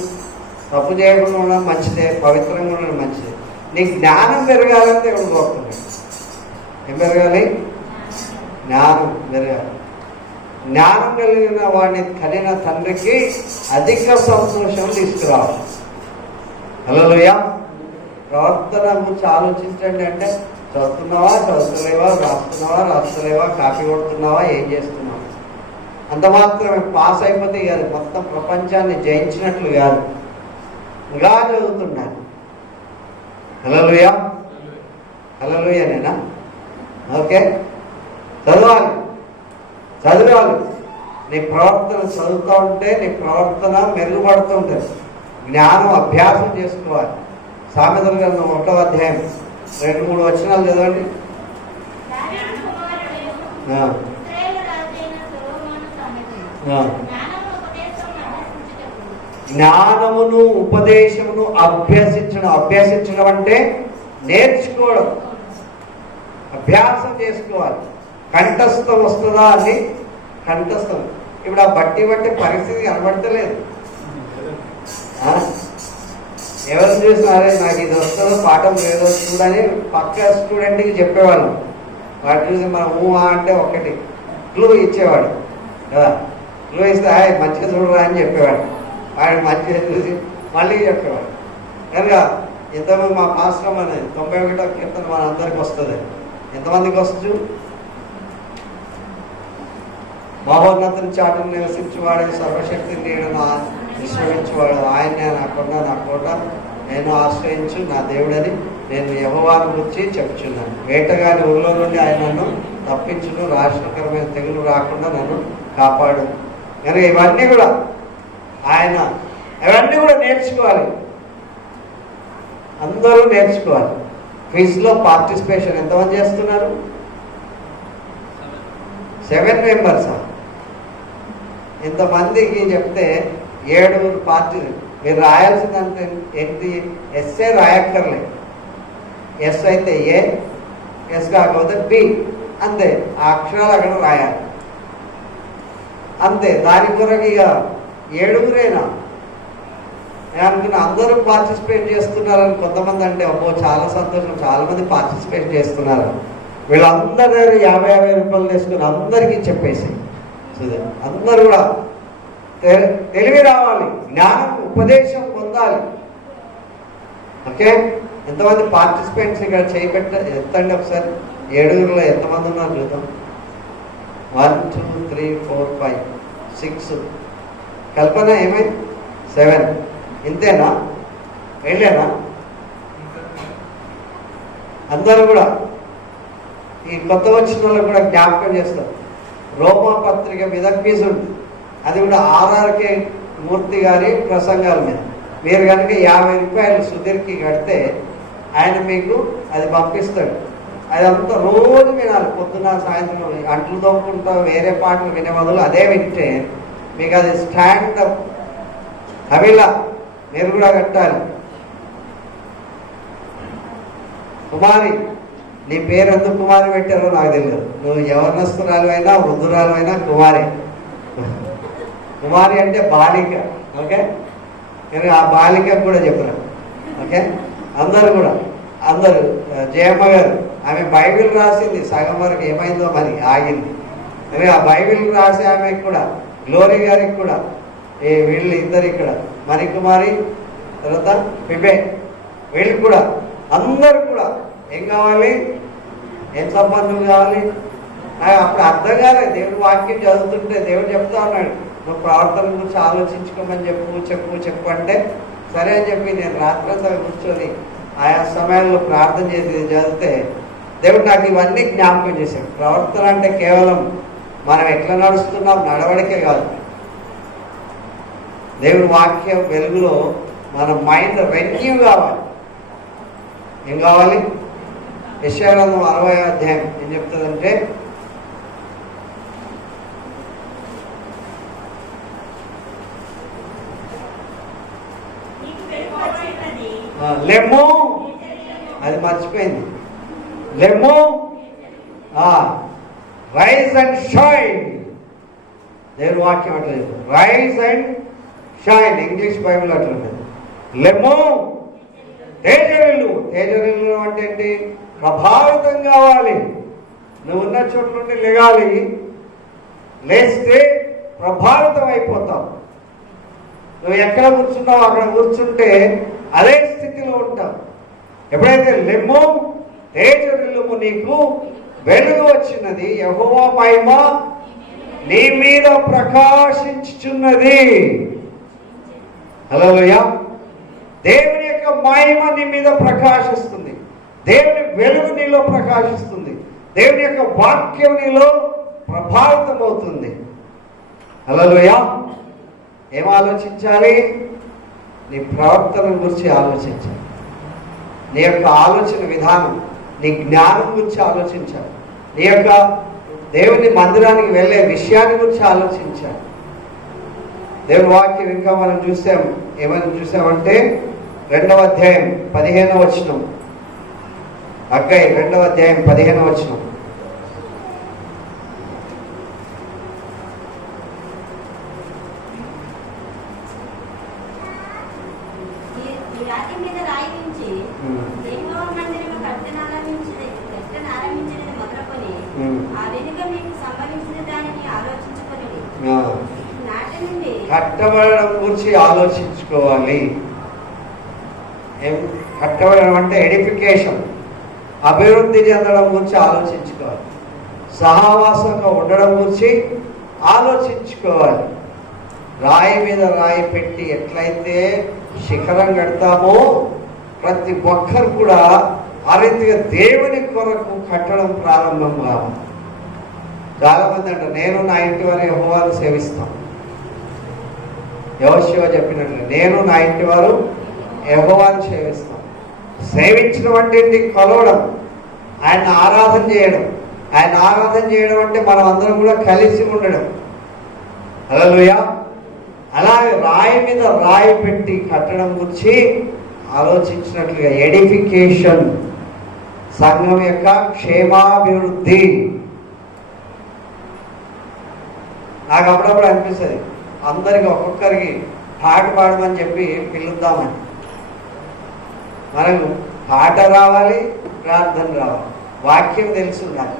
తప్పు చేయకుండా ఉండడం మంచిదే, పవిత్రంగా ఉండడం మంచిదే. నీ జ్ఞానం పెరగాలని దేవుడు కోరుతున్నాడు. ఏం పెరగాలి? జ్ఞానం పెరగాలి. జ్ఞానం కలిగిన వాడిని కలిగిన తండ్రికి అధిక సంతోషం తీసుకురావాలి. హల్లెలూయా. ప్రవర్తన గురించి ఆలోచించండి అంటే చదువుతున్నావా, చదువుతలేవా, రాస్తున్నావా, కాపీ కొడుతున్నావా, ఏం చేస్తున్నావా అంత మాత్రమే. పాస్ అయిపోతే కాదు, మొత్తం ప్రపంచాన్ని జయించినట్లు కాదు, ఇంకా చదువుతున్నాను. హల్లెలూయా. హల్లెలూయానేనా? ఓకే, చదవాలి. నీ ప్రవర్తన చదువుతూ ఉంటే నీ ప్రవర్తన మెరుగుపడుతూ ఉంటుంది. జ్ఞానం అభ్యాసం చేసుకోవాలి. సామెతల గ్రంథం 1వ అధ్యాయం 2-3 వచనాలు చదవండి. జ్ఞానమును ఉపదేశమును అభ్యసించడం అంటే నేర్చుకోవడం, అభ్యాసం చేసుకోవాలి. కంఠస్థం వస్తుందా అని, కంఠస్థం. ఇప్పుడు ఆ బట్టి పరిస్థితి కనబడతలేదు. ఎవరు చూసినారే నాకు ఇది వస్తుందో పాఠం లేదో చూడని పక్క స్టూడెంట్కి చెప్పేవాళ్ళం. వాడు చూసి మనం ఊహా అంటే ఒకటి క్లూ ఇచ్చేవాడు కదా. క్లూ ఇస్తే మంచిగా చూడరా అని చెప్పేవాడు. వాడు మంచిగా చూసి మళ్ళీ చెప్పేవాడు. కనుక ఇంతమంది మా పాస్టర్ అనేది 91వ కీర్తన మన అందరికి వస్తుంది. ఎంతమందికి వస్తుంది? మహోన్నతుని చాటును నివసించేవాడు, సర్వశక్తి నీడను విశ్రమించేవాడు. ఆయన్నే నా కోట నేను ఆశ్రయించు నా దేవుడని నేను యెహోవాను గురించి చెప్పుచున్నాను. వేటగాని ఊరిలో నుండి ఆయన నన్ను తప్పించును, నాశనకరమైన తెగులు రాకుండా నన్ను కాపాడు. కనుక ఇవన్నీ కూడా నేర్చుకోవాలి. అందరూ నేర్చుకోవాలి. క్విజ్లో పార్టిసిపేషన్ ఎంతమంది చేస్తున్నారు? 7 మెంబర్సా? ఇంతమందికి చెప్తే 7 పార్టీ. మీరు రాయాల్సిందంటే ఏంటి? ఎస్ఏ రాయక్కర్లే. ఎస్ అయితే ఏ, ఎస్ కాకపోతే బి, అంతే. ఆ అక్షరాలు అక్కడ రాయాలి అంతే. దాని కొరకు ఇక 7 నేను అనుకున్నా అందరూ పార్టిసిపేట్ చేస్తున్నారని. కొంతమంది అంటే అబ్బో చాలా సంతోషం, చాలా మంది పార్టిసిపేట్ చేస్తున్నారు. వీళ్ళందరూ 50 రూపాయలు తీసుకుని అందరికీ చెప్పేసి అందరూ కూడా తెలివి రావాలి, జ్ఞానం ఉపదేశం పొందాలి. ఓకే, ఎంతమంది పార్టిసిపెంట్స్ ఇక్కడ ఎత్తండి ఒకసారి. 7 ఎంతమంది ఉన్నారు చూద్దాం. 1 2 3 4 5 6. కల్పన ఏమైంది? 7. ఇంతేనా? వెళ్ళేనా? అందరూ కూడా ఈ కొత్త వచ్చిన వాళ్ళకు కూడా జ్ఞాపకం చేస్తారు. రోమా పత్రిక మీద క్విజ్ ఉంది. అది కూడా RRK మూర్తి గారి ప్రసంగాల మీద. మీరు కనుక 50 రూపాయలు సుధీర్కి కడితే ఆయన మీకు అది పంపిస్తాడు. అదంతా రోజు వినాలి. పొద్దున్న సాయంత్రం అంట్లు తోముకుంటా వేరే పాటలు వినే బదులు అదే వింటే మీకు అది స్టాండ్ అప్ హవిలా మీరు కూడా కట్టాలి. కుమారి, నీ పేరు ఎందుకు కుమారి పెట్టారో నాకు తెలియదు. నువ్వు యవనస్తురాలువైనా వృద్ధురాలువైనా కుమారి. కుమారి అంటే బాలిక. ఓకే, నేను ఆ బాలిక కూడా చెప్పరా. ఓకే, అందరూ జయమ్మ గారు ఆమె బైబిల్ రాసింది. సగం వరకు ఏమైందో మరి ఆగింది. మరి ఆ బైబిల్ రాసే ఆమెకు కూడా, గ్లోరీ గారికి కూడా, వీళ్ళు ఇద్దరు ఇక్కడ మణికుమారి, తర్వాత పిబే, వీళ్ళకి కూడా అందరు కూడా ఏం కావాలి? ఏం సంబంధం కావాలి? అప్పుడు అర్థం కాలేదు. దేవుడు వాక్యం చదువుతుంటే దేవుడు చెప్తా ఉన్నాడు, నువ్వు ప్రవర్తన గురించి ఆలోచించుకోమని చెప్పు అంటే సరే అని చెప్పి నేను రాత్రంతా కూర్చొని ఆయా సమయాల్లో ప్రార్థన చేసి చదివితే దేవుడు నాకు ఇవన్నీ జ్ఞాపకం చేశాడు. ప్రవర్తన అంటే కేవలం మనం ఎట్లా నడుస్తున్నాం నడవడికే కాదు. దేవుడి వాక్యం వెలుగులో మన మైండ్ రెన్యూ కావాలి. ఏం కావాలి? యెషయా గ్రంథం 60వ అధ్యాయం ఏం చెప్తుందంటే, లెమ్ము, అది మర్చిపోయింది. లెమ్ము, రైజ్ అండ్ షైన్. దేవుని వాక్యం అట్లా చెప్తుంది, rise and shine. English Bible అట్లా ఉంటుంది. లెమ్ము, తేజరిల్లు. తేజరిల్లు అంటే ఏంటి? ప్రభావితం కావాలి. నువ్వు ఉన్న చోట నుండి లెగాలి. లేస్తే ప్రభావితం అయిపోతావు. నువ్వు ఎక్కడ కూర్చున్నావు అక్కడ కూర్చుంటే అదే స్థితిలో ఉంటావు. ఎప్పుడైతే లెమ్ము తేజరిల్లుము, నీకు వెలుగు వచ్చినది, యెహోవా మహిమ నీ మీద ప్రకాశించుచున్నది. హల్లెలూయా. దేవుని యొక్క మహిమ నీ మీద ప్రకాశిస్తుంది. దేవుని వెలుగు నీలో ప్రకాశిస్తుంది. దేవుని యొక్క వాక్యం నీలో ప్రభావితం అవుతుంది. హల్లెలూయా. ఏం ఆలోచించాలి? నీ ప్రవర్తన గురించి ఆలోచించాలి. నీ యొక్క ఆలోచన విధానం, నీ జ్ఞానం గురించి ఆలోచించాలి. నీ యొక్క దేవుని మందిరానికి వెళ్ళే విషయాన్ని గురించి ఆలోచించాలి. దేవుని వాక్యం ఇంకా మనం ఏమైనా చూసామంటే 2వ అధ్యాయం 15వ వచనం. హగ్గయి 2వ అధ్యాయం 15వ వచనం. కట్టబడడం గురించి ఆలోచించుకోవాలి. కట్టబడడం అంటే ఎడిఫికేషన్, అభివృద్ధి చెందడం గురించి ఆలోచించుకోవాలి. సహవాసంగా ఉండడం గురించి ఆలోచించుకోవాలి. రాయి మీద రాయి పెట్టి ఎట్లయితే శిఖరం కడతామో ప్రతి ఒక్కరు కూడా ఆ రీతిగా దేవుని కొరకు కట్టడం ప్రారంభం కావాలి. చాలా మంది అంటారు, నేను నా ఇంటి వారు యెహోవాను సేవిస్తాను. యెహోషువ చెప్పినట్లు నేను నా ఇంటి వారు యెహోవాను సేవిస్తాం. సేవించడం అంటే కొలవడం, ఆయన ఆరాధన చేయడం. ఆయన ఆరాధన చేయడం అంటే మనం అందరం కూడా కలిసి ఉండడం. హల్లెలూయా. అలాగే రాయి మీద రాయి పెట్టి కట్టడం గురించి ఆలోచించినట్లుగా ఎడిఫికేషన్, సంఘం యొక్క క్షేమాభివృద్ధి. నాకు అప్పుడప్పుడు అనిపిస్తుంది, అందరికి ఒక్కొక్కరికి పాట పాడమని చెప్పి పిలుద్దామని. మనకు పాట రావాలి, ప్రార్థన రావాలి, వాక్యం తెలిసి ఉండాలి,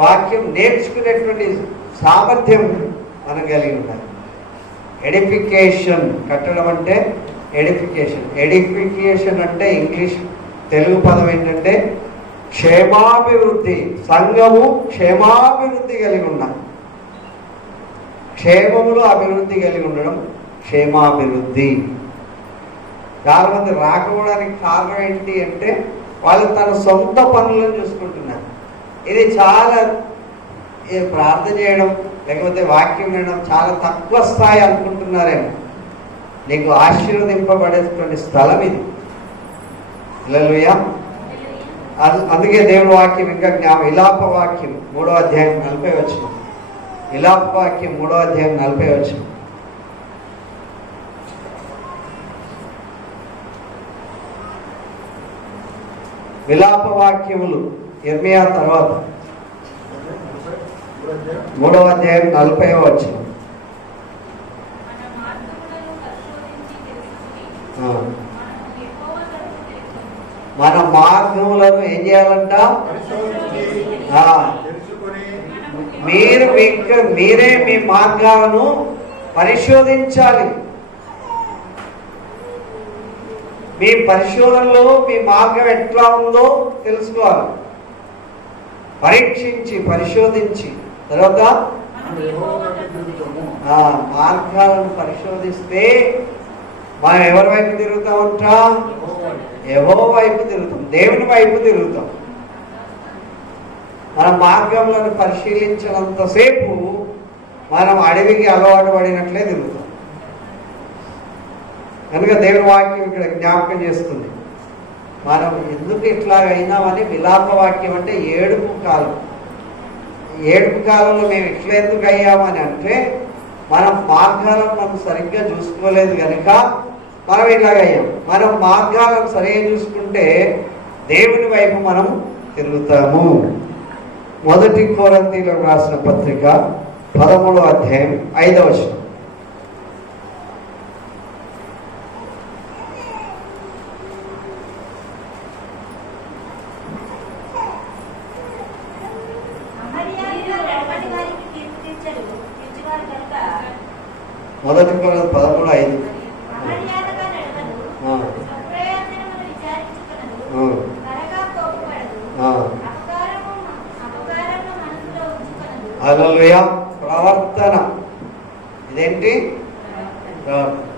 వాక్యం నేర్చుకునేటువంటి సామర్థ్యం మనం కలిగి ఉండాలి. ఎడిఫికేషన్, కట్టడం అంటే ఎడిఫికేషన్. ఎడిఫికేషన్ అంటే ఇంగ్లీష్, తెలుగు పదం ఏంటంటే క్షేమాభివృద్ధి. సంఘము క్షేమాభివృద్ధి కలిగి ఉండాలి. క్షేమములో అభివృద్ధి కలిగి ఉండడం క్షేమాభివృద్ధి. చాలా మంది రాకపోవడానికి కారణం ఏంటి అంటే వాళ్ళు తన సొంత పనులను చూసుకుంటున్నారు. ఇది చాలా ప్రార్థన చేయడం లేకపోతే వాక్యం వినడం చాలా తక్కువ స్థాయి అనుకుంటున్నారేమో. నీకు ఆశీర్వదింపబడేటువంటి స్థలం ఇది. హల్లెలూయా. అందుకే దేవుని వాక్యం ఇంకా విలాప వాక్యం 3వ అధ్యాయం 40 వచనం. విలాప వాక్యం 3వ అధ్యాయం 40 వచనం. విలాప వాక్యములు ఇర్మియా తర్వాత 3వ అధ్యాయం 40వ వచనం. మన మార్గములను ఏం చేయాలంట? మీరే మీ మార్గాలను పరిశోధించాలి. మీ పరిశోధనలో మీ మార్గం ఎట్లా ఉందో తెలుసుకోవాలి. పరీక్షించి పరిశోధించి తర్వాత మార్గాలను పరిశోధిస్తే మనం ఎవరి వైపు తిరుగుతామంట? యెహోవా వైపు తిరుగుతాం, దేవుని వైపు తిరుగుతాం. మన మార్గంలను పరిశీలించినంతసేపు మనం అడవికి అలవాటు పడినట్లే తిరుగుతాం. కనుక దేవుని వాక్యం ఇక్కడ జ్ఞాపకం చేస్తుంది, మనం ఎందుకు ఇట్లా అయినామని. విలాప వాక్యం అంటే ఏడుపు కాలం. ఏడుపు కాలంలో మేము ఇట్లా ఎందుకు అయ్యామని అంటే మనం మార్గాలను మనం సరిగ్గా చూసుకోలేదు కనుక మనం ఇట్లాగయ్యాం. మనం మార్గాలను సరిగ్గా చూసుకుంటే దేవుని వైపు మనం తిరుగుతాము. 1 కొరింథీయులకు రాసిన పత్రిక 13వ అధ్యాయం 5వ వచనం. మొదటి కొరింథీ 13:5. అమర్యాదగా నడవదు, ఆ, అప్రయోజనమును విచారించుకొనదు, ఆ, త్వరగా కోపపడదు, ఆ. అపకారమును మనసులో ఉంచుకొనదు. హల్లెలూయా. ప్రవర్తన ఇదేంటి?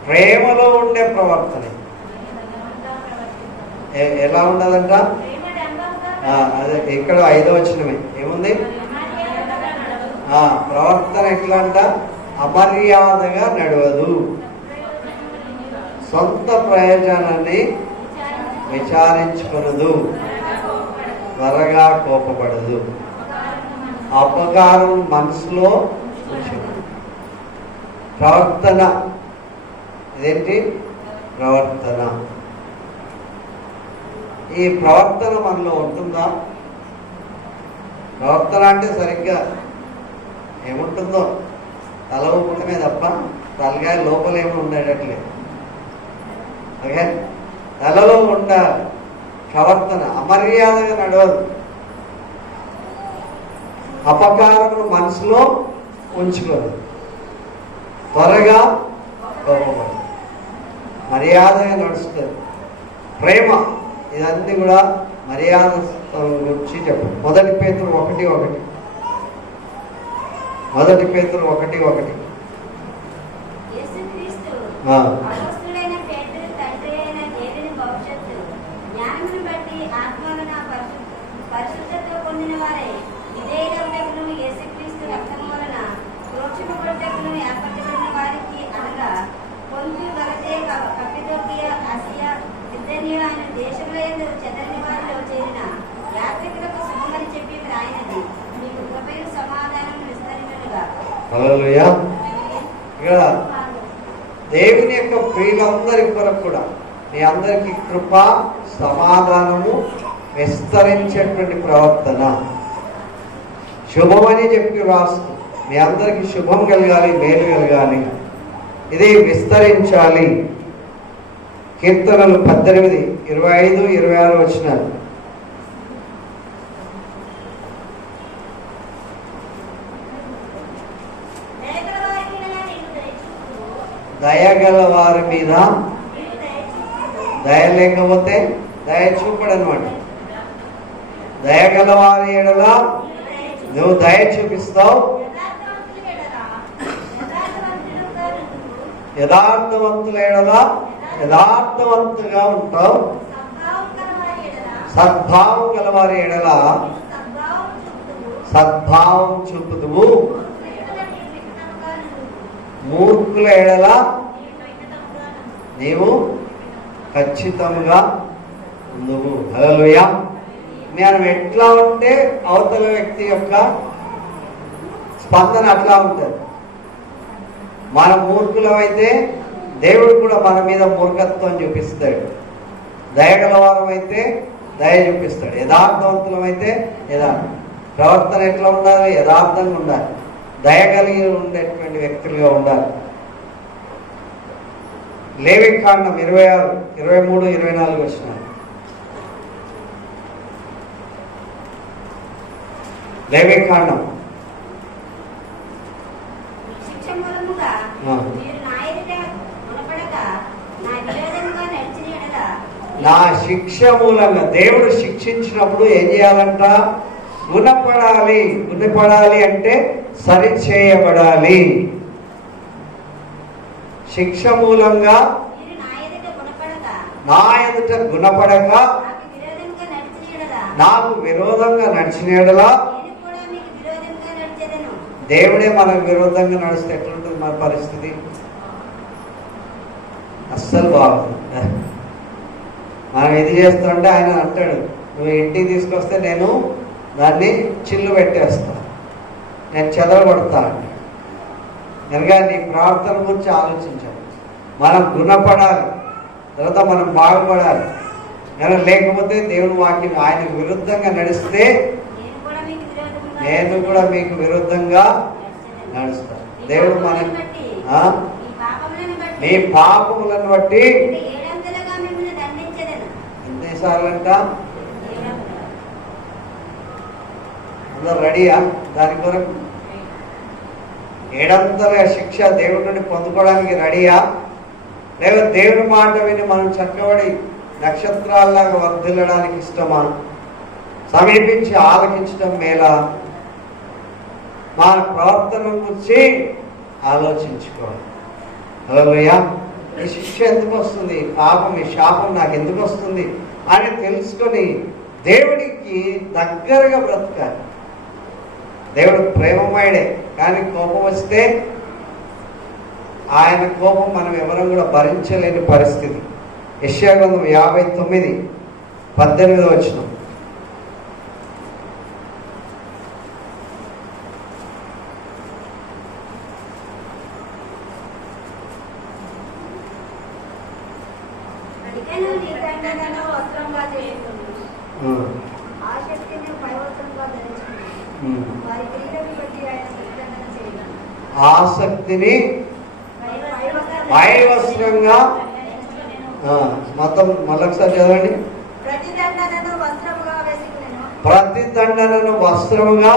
ప్రేమలో ఉండే ప్రవర్తన. ఎలా ఉండదంట? ప్రేమ డంబంగా అదే ఇక్కడ 5వ వచనమే ఏముంది? అమర్యాదగా నడవదు, ప్రవర్తన ఎట్లా అంట? అమర్యాదగా నడవదు, సొంత ప్రయోజనాన్ని విచారించుకొనదు, త్వరగా కోపపడదు, అపకారం మనసులో ఉంచదు. ప్రవర్తన ఇదేంటి? ప్రవర్తన. ఈ ప్రవర్తన మనలో ఉంటుందా? ప్రవర్తన అంటే సరిగ్గా ఏముంటుందో తల ఊపటమే తప్ప తలకాయ లోపల ఏమి ఉండేటట్లేదు. ఓకే, తలలో ఉండ ప్రవర్తన అమర్యాదగా నడవదు, అపకారమును మనసులో ఉంచుకోదు, త్వరగా కోపపడదు, మర్యాదగా నడుస్తుంది. ప్రేమ ఇదన్నీ కూడా మర్యాద గురించి చెప్పు. మొదటి పేతురు 1:1. మొదటి పేతురు 1:1. యేసుక్రీస్తు ఆ. అపొస్తలుడైన పేతురు తండ్రి అయిన దేవుని భవిష్యత్తు జ్ఞానమును బట్టి ఆత్మవలన పరిశుద్ధత పొందిన వారై విధేయులగుటకును యేసుక్రీస్తు రక్తము వలన ప్రోక్షింపబడుటకును ఏర్పరచబడిన వారికి అనగా పొంతు గలతీ కప్పిదొకియ ఆసియా బిథునియ అనే దేశములందు చెదరని వారిలో చేరిన యాత్రికులకు శుభమని చెప్పి వ్రాయినది. మీకు కృపయు సమాధానం విస్తరించునుగా. హల్లెలూయా. ఇక్కడ దేవుని యొక్క ప్రియులందరి కొరకు కూడా మీ అందరికీ కృప సమాధానము విస్తరించేటువంటి ప్రవర్తన శుభమని చెప్పి రాస్తూ మీ అందరికీ శుభం కలగాలి, మేలు కలగాలి, ఇది విస్తరించాలి. కీర్తనలు 18, 25, 26 వచనాలు. దయగల వారి మీద దయ లేకపోతే దయ చూపడనమాట. దయగల వారి ఎడల నువ్వు దయ చూపిస్తావు, యథార్థవంతుల ఎడల యథార్థవంతుగా ఉంటావు, సద్భావం గల వారి ఎడల సద్భావం చూపుదువు, మూర్ఖుల ఎడల నీవు ఖచ్చితంగా నువ్వు. హల్లెలూయా. మనం ఎట్లా ఉంటే అవతల వ్యక్తి యొక్క స్పందన అట్లా ఉంటుంది. మన మూర్ఖులమైతే దేవుడు కూడా మన మీద మూర్ఖత్వం చూపిస్తాడు. దయగలవారం అయితే దయ చూపిస్తాడు. యథార్థవంతులమైతే యథార్థం. ప్రవర్తన ఎట్లా ఉండాలి? యథార్థంగా ఉండాలి, దయ కలిగి ఉండేటువంటి వ్యక్తులుగా ఉండాలి. లేవికాండం 26, 23, 24 వచనాలు. లేవికాండం. శిక్ష మూలముగా మీరు నా ఎదుట గుణపడక నా విరోధముగా నడిచిన యెడల నా శిక్ష మూలంగా దేవుడు శిక్షించినప్పుడు ఏం చేయాలంట? గుణపడాలి. గుణపడాలి అంటే సరిచేయబడాలి. శిక్ష మూలంగా మీరు నా ఎదుట గుణపడక నా ఎదుట గుణపడక నాకు విరోధంగా నడిచిన యెడల నేను కూడా మీకు విరోధంగా నడిచెదను. దేవుడే మనకు విరోధంగా నడిస్తే ఎట్లుంటుంది మన పరిస్థితి? అస్సలు బాగుంది. మనం ఇది చేస్తుంటే ఆయన అంటాడు, నువ్వు ఇంటికి తీసుకొస్తే నేను దాన్ని చిల్లు పెట్టేస్తా, నేను చెదరగొడతా అంటాడు. కనుక నీ ప్రార్థన గురించి ఆలోచించాలి. మనం గుణపడాలి, తర్వాత మనం బాగుపడాలి. లేకపోతే దేవుని వాక్యం ఆయనకు విరుద్ధంగా నడిస్తే నేను కూడా మీకు విరుద్ధంగా నడుస్తాను. దేవుడు మన నీ పాపములను బట్టి ఎన్నిసార్లు అంట? అందరు రెడీయా దాని కొరకు? ఏడంతల శిక్ష దేవుడి నుండి పొందుకోవడానికి రెడీయా? లేదా దేవుని మాట విని మనం చక్కబడి నక్షత్రాల్లాగా వర్ధిల్లడానికి ఇష్టమా? సమీపించి ఆలకించడం మేలా? మన ప్రవర్తన గురించి ఆలోచించుకోవాలి. హల్లెలూయా. ఈ శిక్ష ఎందుకు వస్తుంది, ఈ పాపం, ఈ శాపం నాకు ఎందుకు వస్తుంది అని తెలుసుకొని దేవుడికి దగ్గరగా బ్రతకాలి. దేవుడు ప్రేమమయుడే, కానీ కోపం వస్తే ఆయన కోపం మనం ఎవరం కూడా భరించలేని పరిస్థితి. యెషయా గ్రంథం 59:18 అడిగను నీ దండనను వస్త్రంగా చేసుకును, ఆసక్తిని పైవస్త్రంగా ధరించుకును, వారి క్రియలను బట్టి ఆయన ప్రతిదండన చేయను. ఆసక్తిని పైవస్త్రంగా మొత్తం మళ్ళొకసారి చదవండి. ప్రతిదండనను వస్త్రముగా వేసుకునేను, ప్రతిదండనను వస్త్రముగా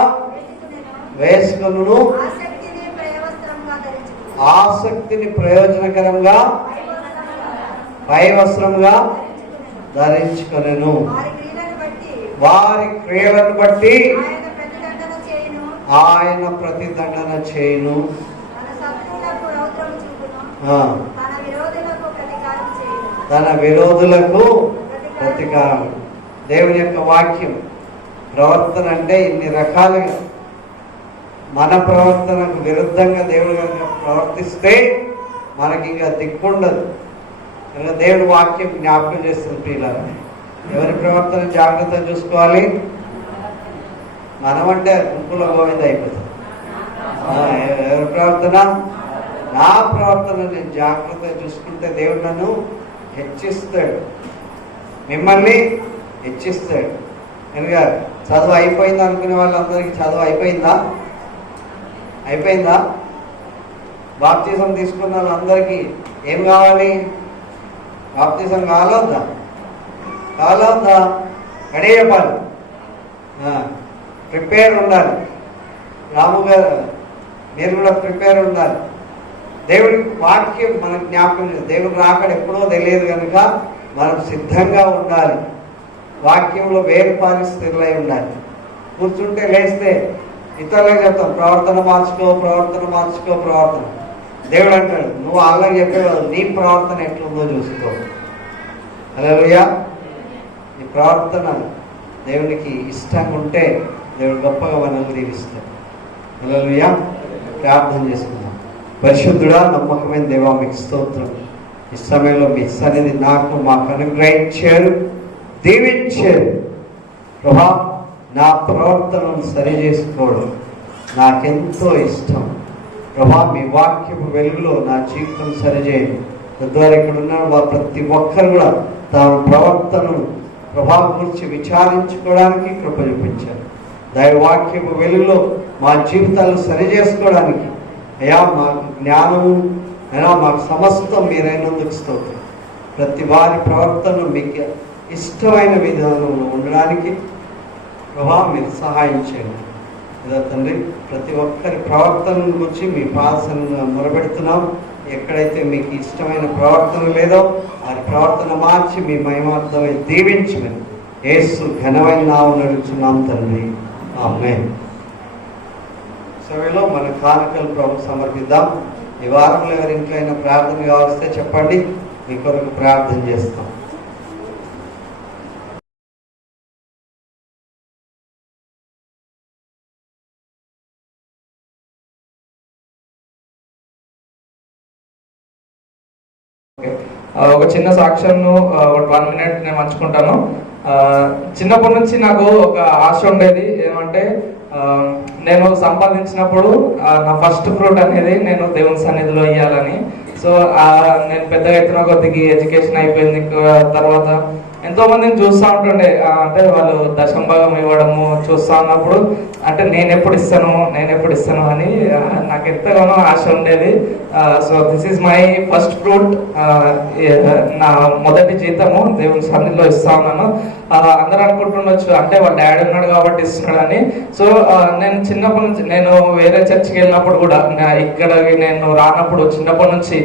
వేసుకొనును, ఆసక్తిని ప్రయవస్త్రంగా ధరించుకును, ఆసక్తిని ప్రయోజనకరంగా పై వస్త్రముగా ధరించుకొనెను. వారి క్రియలను బట్టి ఆయన ప్రతిదండన చేయును, తన విరోధులకు ప్రతీకారం. దేవుని యొక్క వాక్యం ప్రవర్తన అంటే ఇన్ని రకాలుగా మన ప్రవర్తనకు విరుద్ధంగా దేవుడు కనుక ప్రవర్తిస్తే మనకి ఇంకా దిక్కుండదు. కనుక దేవుడి వాక్యం జ్ఞాపకం చేస్తుంది పిల్లలు. ఎవరి ప్రవర్తన జాగ్రత్తగా చూసుకోవాలి. మనమంటే గుంపులో గోవింద అయిపోతుంది. ఎవరి ప్రవర్తన? నా ప్రవర్తన నేను జాగ్రత్తగా చూసుకుంటే దేవుడు నన్ను హెచ్చిస్తాడు, మిమ్మల్ని హెచ్చిస్తాడు. కనుక చదువు అయిపోయింది అనుకునే వాళ్ళందరికీ చదువు అయిపోయిందా? అయిపోయిందా? బాప్తిజం తీసుకున్న వాళ్ళందరికీ ఏం కావాలి? బాప్తిజం కావాలొద్దా? కావాలొద్దా? రెడీ చెప్పాలి, ప్రిపేర్ ఉండాలి. రాము గారు మీరు కూడా ప్రిపేర్ ఉండాలి. దేవుడి వాక్యం మనకు జ్ఞాపకం లేదు. దేవుడు రాకడ ఎప్పుడో తెలియదు కనుక మనం సిద్ధంగా ఉండాలి. వాక్యంలో వేరు పరిస్థితులై ఉండాలి. కూర్చుంటే లేస్తే ఇతరులకు చెప్తాం ప్రవర్తన మార్చుకో, ప్రవర్తన మార్చుకో, ప్రవర్తన. దేవుడు అంటాడు నువ్వు వాళ్ళకి చెప్పేవాడు నీ ప్రవర్తన ఎట్లుందో చూసుకో. హల్లెలూయా. ఈ ప్రవర్తన దేవునికి ఇష్టంగా ఉంటే దేవుడు గొప్పగా మనల్ని దీవిస్తాడు. హల్లెలూయా. ప్రార్థన చేసుకుందాం. పరిశుద్ధుడా, నమ్మకమైన దేవా, మీకు స్తోత్రం. ఈ సమయంలో మీ సన్నిధి నాకు మాకు అనుగ్రహించారు, దీవించారు. ప్రభా, నా ప్రవర్తనను సరి చేసుకోవడం నాకెంతో ఇష్టం. ప్రభా, మీ వాక్యపు వెలుగులో నా జీవితం సరిచేయండి. తద్వారా ఇక్కడ ఉన్న ప్రతి ఒక్కరు కూడా తమ ప్రవర్తనను ప్రభావం గురించి విచారించుకోవడానికి కృప చూపించారు. దైవవాక్యపు వెలుగులో మా జీవితాలను సరి చేసుకోవడానికి అయ్యా మాకు జ్ఞానము, అయినా మాకు సమస్తం మీరైనందుకు స్తోత్రం. ప్రతి వారి ప్రవర్తన మీకు ఇష్టమైన విధానంలో ఉండడానికి ప్రభావం మీరు సహాయం చేయండి. ఇదా తండ్రి, ప్రతి ఒక్కరి ప్రవర్తన గురించి మీ పాదసన్నిధిలో మొరబెడుతున్నాం. ఎక్కడైతే మీకు ఇష్టమైన ప్రవర్తన లేదో వారి ప్రవర్తన మార్చి మీ మహిమార్థమై దీవించమని యేసు ఘనమైన నామమున అడుగుచున్నాం తండ్రి, ఆమేన్. సభలో మన కానుకలు ప్రభు సమర్పిద్దాం. ఈ వారంలో ఎవరి ఇంట్లో అయినా ప్రార్థన కావస్తే చెప్పండి, మీ కొరకు ప్రార్థన చేస్తాం. ఒక చిన్న సాక్ష్యంను 1 minute నేను పంచుకుంటాను. చిన్నప్పటి నుంచి నాకు ఒక ఆశ ఉండేది. ఏమంటే నేను సంపాదించినప్పుడు నా ఫస్ట్ ఫ్రూట్ అనేది నేను దేవుని సన్నిధిలో ఇవ్వాలని. సో నేను పెద్దగా ఎత్తున కొద్దిగా ఎడ్యుకేషన్ అయిపోయింది. తర్వాత ఎంతో మందిని చూస్తూ ఉంటుండే, అంటే వాళ్ళు దశమ భాగం ఇవ్వడము చూస్తూ ఉన్నప్పుడు అంటే నేను ఎప్పుడు ఇస్తాను అని నాకు ఎంతగానో ఆశ ఉండేది. So this is my first fruit. నా మొదటి జీతము దేవుని సన్నిధిలో ఇస్తా ఉన్నాను. అందరూ అనుకుంటుండొచ్చు అంటే వాళ్ళ డాడీ ఉన్నాడు కాబట్టి ఇస్తున్నాడని. సో నేను చిన్నప్పటి నుంచి, నేను వేరే చర్చికి వెళ్ళినప్పుడు కూడా, ఇక్కడ నేను రానప్పుడు చిన్నప్పటి నుంచి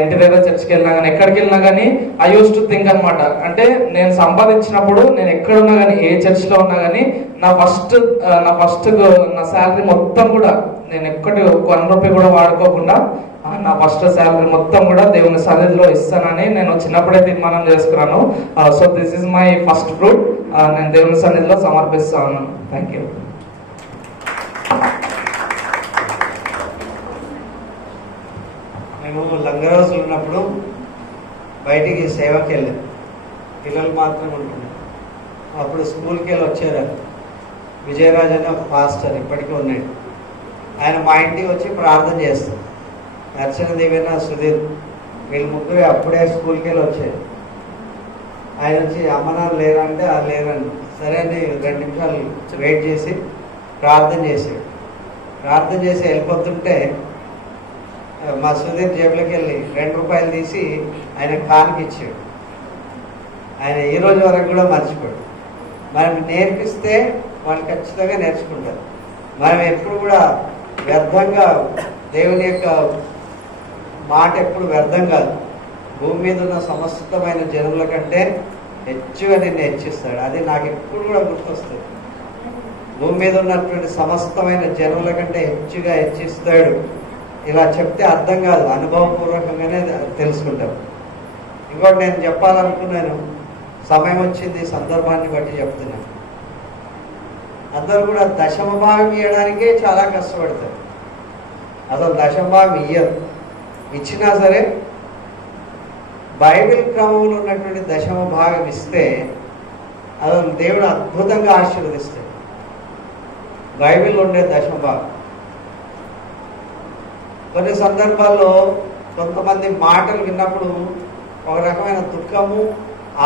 ఇంటి దగ్గర చర్చికి వెళ్ళినా కానీ ఎక్కడికి వెళ్ళినా కానీ ఐ యూస్ టు థింక్ అనమాట, అంటే నేను సంపాదించినప్పుడు నేను ఎక్కడున్నా కానీ ఏ చర్చిలో ఉన్నా కానీ నా ఫస్ట్ నా శాలరీ మొత్తం కూడా నేను ఎక్కడి 1 రూపాయి కూడా వాడుకోకుండా నా ఫస్ట్ శాలరీ మొత్తం కూడా దేవుని సన్నిధిలో ఇస్తానని నేను చిన్నప్పుడే తీర్మానం చేసుకున్నాను. So this is my first fruit. నేను దేవుని సన్నిధిలో సమర్పిస్తా ఉన్నాను. Thank you. మేము లంగరోజులు ఉన్నప్పుడు బయటికి సేవకి వెళ్ళాం. పిల్లలు మాత్రం ఉంటున్నారు. అప్పుడు స్కూల్కి వెళ్ళి వచ్చారు. విజయరాజ్ అని ఒక పాస్టర్ ఇప్పటికీ ఉన్నాడు. ఆయన మా ఇంటికి వచ్చి ప్రార్థన చేస్తారు. అర్చన దేవేన సుధీర్ వీళ్ళు ముగ్గురు అప్పుడే స్కూల్కి వెళ్ళి వచ్చారు. ఆయన వచ్చి అమ్మ నాన్న లేరా అంటే లేరండి. సరే అని 2 నిమిషాలు వెయిట్ చేసి ప్రార్థన చేశాడు. ప్రార్థన చేసి వెళ్ళిపోతుంటే మా సుధీర్ జేబులోకి వెళ్ళి 2 రూపాయలు తీసి ఆయన కానుక ఇచ్చాడు. ఆయన ఈ రోజు వరకు కూడా మర్చిపోయాడు. మనం నేర్పిస్తే వాళ్ళు ఖచ్చితంగా నేర్చుకుంటారు. మనం ఎప్పుడు కూడా వ్యర్థంగా, దేవుని యొక్క మాట ఎప్పుడు వ్యర్థం కాదు. భూమి మీద ఉన్న సమస్తమైన జనుల కంటే హెచ్చుగా నిన్ను హెచ్చిస్తాడు. అది నాకు ఎప్పుడు కూడా గుర్తొస్తుంది. భూమి మీద ఉన్నటువంటి సమస్తమైన జనుల కంటే హెచ్చుగా హెచ్చిస్తాడు. ఇలా చెప్తే అర్థం కాదు, అనుభవపూర్వకంగానే తెలుసుకుంటాం. ఇంకోటి నేను చెప్పాలనుకున్నాను, సమయం వచ్చింది, సందర్భాన్ని బట్టి చెప్తున్నాను. అందరూ కూడా దశమ భాగం ఇవ్వడానికే చాలా కష్టపడతారు. అసలు దశమ భాగం ఇయ్యరు. ఇచ్చినా సరే బైబిల్ క్రమంలో ఉన్నటువంటి దశమ భాగం ఇస్తే అసలు దేవుడు అద్భుతంగా ఆశీర్వదిస్తాడు. బైబిల్లో ఉండే దశమ భాగం. కొన్ని సందర్భాల్లో కొంతమంది మాటలు విన్నప్పుడు ఒక రకమైన దుఃఖము,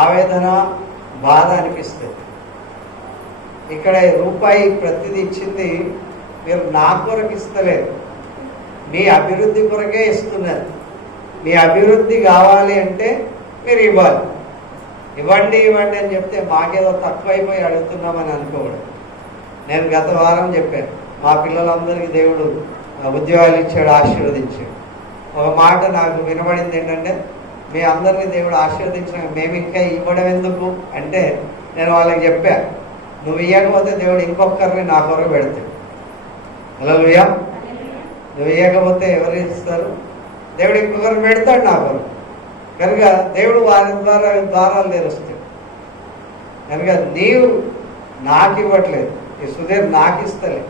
ఆవేదన, బాధ అనిపిస్తుంది. ఇక్కడ రూపాయి ప్రతిదీ ఇచ్చింది మీరు నా కొరకు ఇస్తలేదు, మీ అభివృద్ధి కొరకే ఇస్తున్నారు. మీ అభివృద్ధి కావాలి అంటే మీరు ఇవ్వాలి. ఇవ్వండి అని చెప్తే మాకేదో తక్కువైపోయి అడుగుతున్నామని అనుకోకూడదు. నేను గత వారం చెప్పాను, మా పిల్లలందరికీ దేవుడు ఉద్యోగాలు ఇచ్చాడు, ఆశీర్వదించాడు. ఒక మాట నాకు వినబడింది ఏంటంటే, మీ అందరినీ దేవుడు ఆశీర్వదించిన మేము ఇంకా ఇవ్వడం ఎందుకు అంటే, నేను వాళ్ళకి చెప్పా, నువ్వు ఇవ్వకపోతే దేవుడు ఇంకొకరిని నా కొరకు పెడతాడు. హల్లెలూయా. నువ్వు ఇవ్వకపోతే ఎవరు ఇస్తారు? దేవుడు ఇంకొకరిని పెడతాడు నా కొరకు. కనుక దేవుడు వారి ద్వారా ద్వారాలు తెరుస్తాడు. కనుక నీవు నాకు ఇవ్వట్లేదు, ఈ సుధీర్ నాకు ఇస్తలే.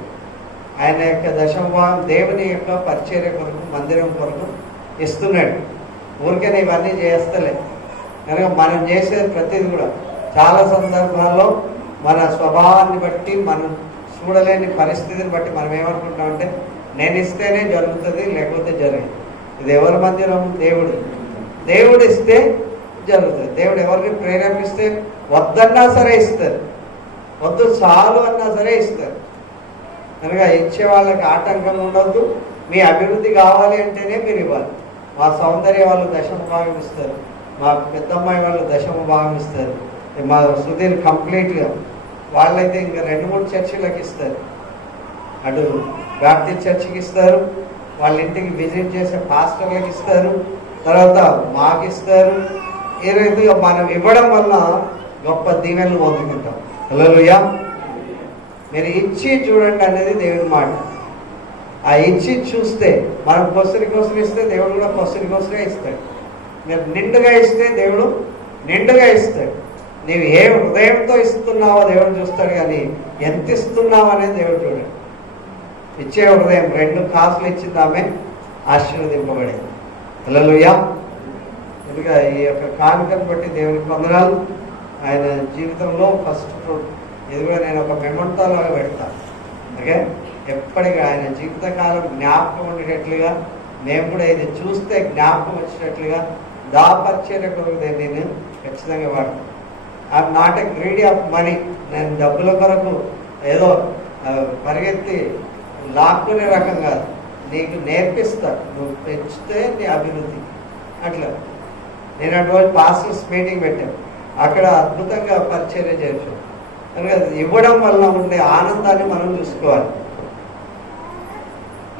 ఆయన యొక్క దశమభాగం దేవుని యొక్క పరిచర్య కొరకు, మందిరం కొరకు ఇస్తున్నాడు. ఊరికే ఇవన్నీ చేస్తలే. కనుక మనం చేసే ప్రతిదీ కూడా చాలా సందర్భాల్లో మన స్వభావాన్ని బట్టి, మనం చూడలేని పరిస్థితిని బట్టి మనం ఏమనుకుంటామంటే, నేను ఇస్తేనే జరుగుతుంది, లేకపోతే జరగదు. ఇది ఎవరి మందిరం? దేవుడు. దేవుడు ఇస్తే జరుగుతుంది. దేవుడు ఎవరిని ప్రేరేపిస్తే వద్దన్నా సరే ఇస్తారు, వద్దు చాలు అన్నా సరే ఇస్తారు. కనుక ఇచ్చే వాళ్ళకి ఆటంకం ఉండొద్దు. మీ అభివృద్ధి కావాలి అంటేనే మీరు ఇవ్వాలి. మా సౌందర్య వాళ్ళు దశమ భాగం ఇస్తారు, మా పెద్దమ్మాయి వాళ్ళు దశమ భాగం ఇస్తారు, మా సుధీర్ కంప్లీట్గా. వాళ్ళైతే ఇంకా 2-3 చర్చిలకు ఇస్తారు. అటు బ్యాప్టిస్ట్ చర్చికి ఇస్తారు, వాళ్ళ ఇంటికి విజిట్ చేసే పాస్టర్లకు ఇస్తారు, తర్వాత మాకు ఇస్తారు. ఈ రీతిగా మనం ఇవ్వడం వల్ల గొప్ప దీవెనలు పొందుకుంటాం. హల్లెలూయా. మీరు ఇచ్చి చూడండి అనేది దేవుని మాట. ఆ ఇచ్చి చూస్తే, మనం కొసరి ఇస్తే దేవుడు కూడా కొసరిగా ఇస్తాడు. మీరు నిండుగా ఇస్తే దేవుడు నిండుగా ఇస్తాడు. నీవు ఏ హృదయంతో ఇస్తున్నావో దేవుడు చూస్తాడు, కానీ ఎంత ఇస్తున్నావు అనేది దేవుడు చూడండి. ఇచ్చే హృదయం. 2 కాసులు ఇచ్చింది ఆమె, ఆశీర్వదింపబడింది. హల్లెలూయా. కనుక ఈ యొక్క కానుకను బట్టి దేవునికి వందనాలు. ఆయన జీవితంలో ఫస్ట్ ఫ్రూట్ ఇది కూడా నేను ఒక మెమంటోలాగా పెడతాను. ఓకే, ఎప్పటికీ ఆయన జీవితకాలం జ్ఞాపకం ఉండేటట్లుగా, మేము కూడా ఇది చూస్తే జ్ఞాపకం వచ్చేటట్లుగా దాపరిచేట కొరకు నేను ఖచ్చితంగా వాడతాను. I'm not a greedy of money. నేను డబ్బుల కొరకు ఏదో పరిగెత్తి లాక్కునే రకం కాదు. నీకు నేర్పిస్తా, నువ్వు పెంచితే నీ అభివృద్ధి. అట్లా నేను అటువంటి పాస్టర్స్ మీటింగ్ పెట్టాను, అక్కడ అద్భుతంగా పరిచర్య చేశాను. కనుక ఇవ్వడం వల్ల ఉండే ఆనందాన్ని మనం చూసుకోవాలి.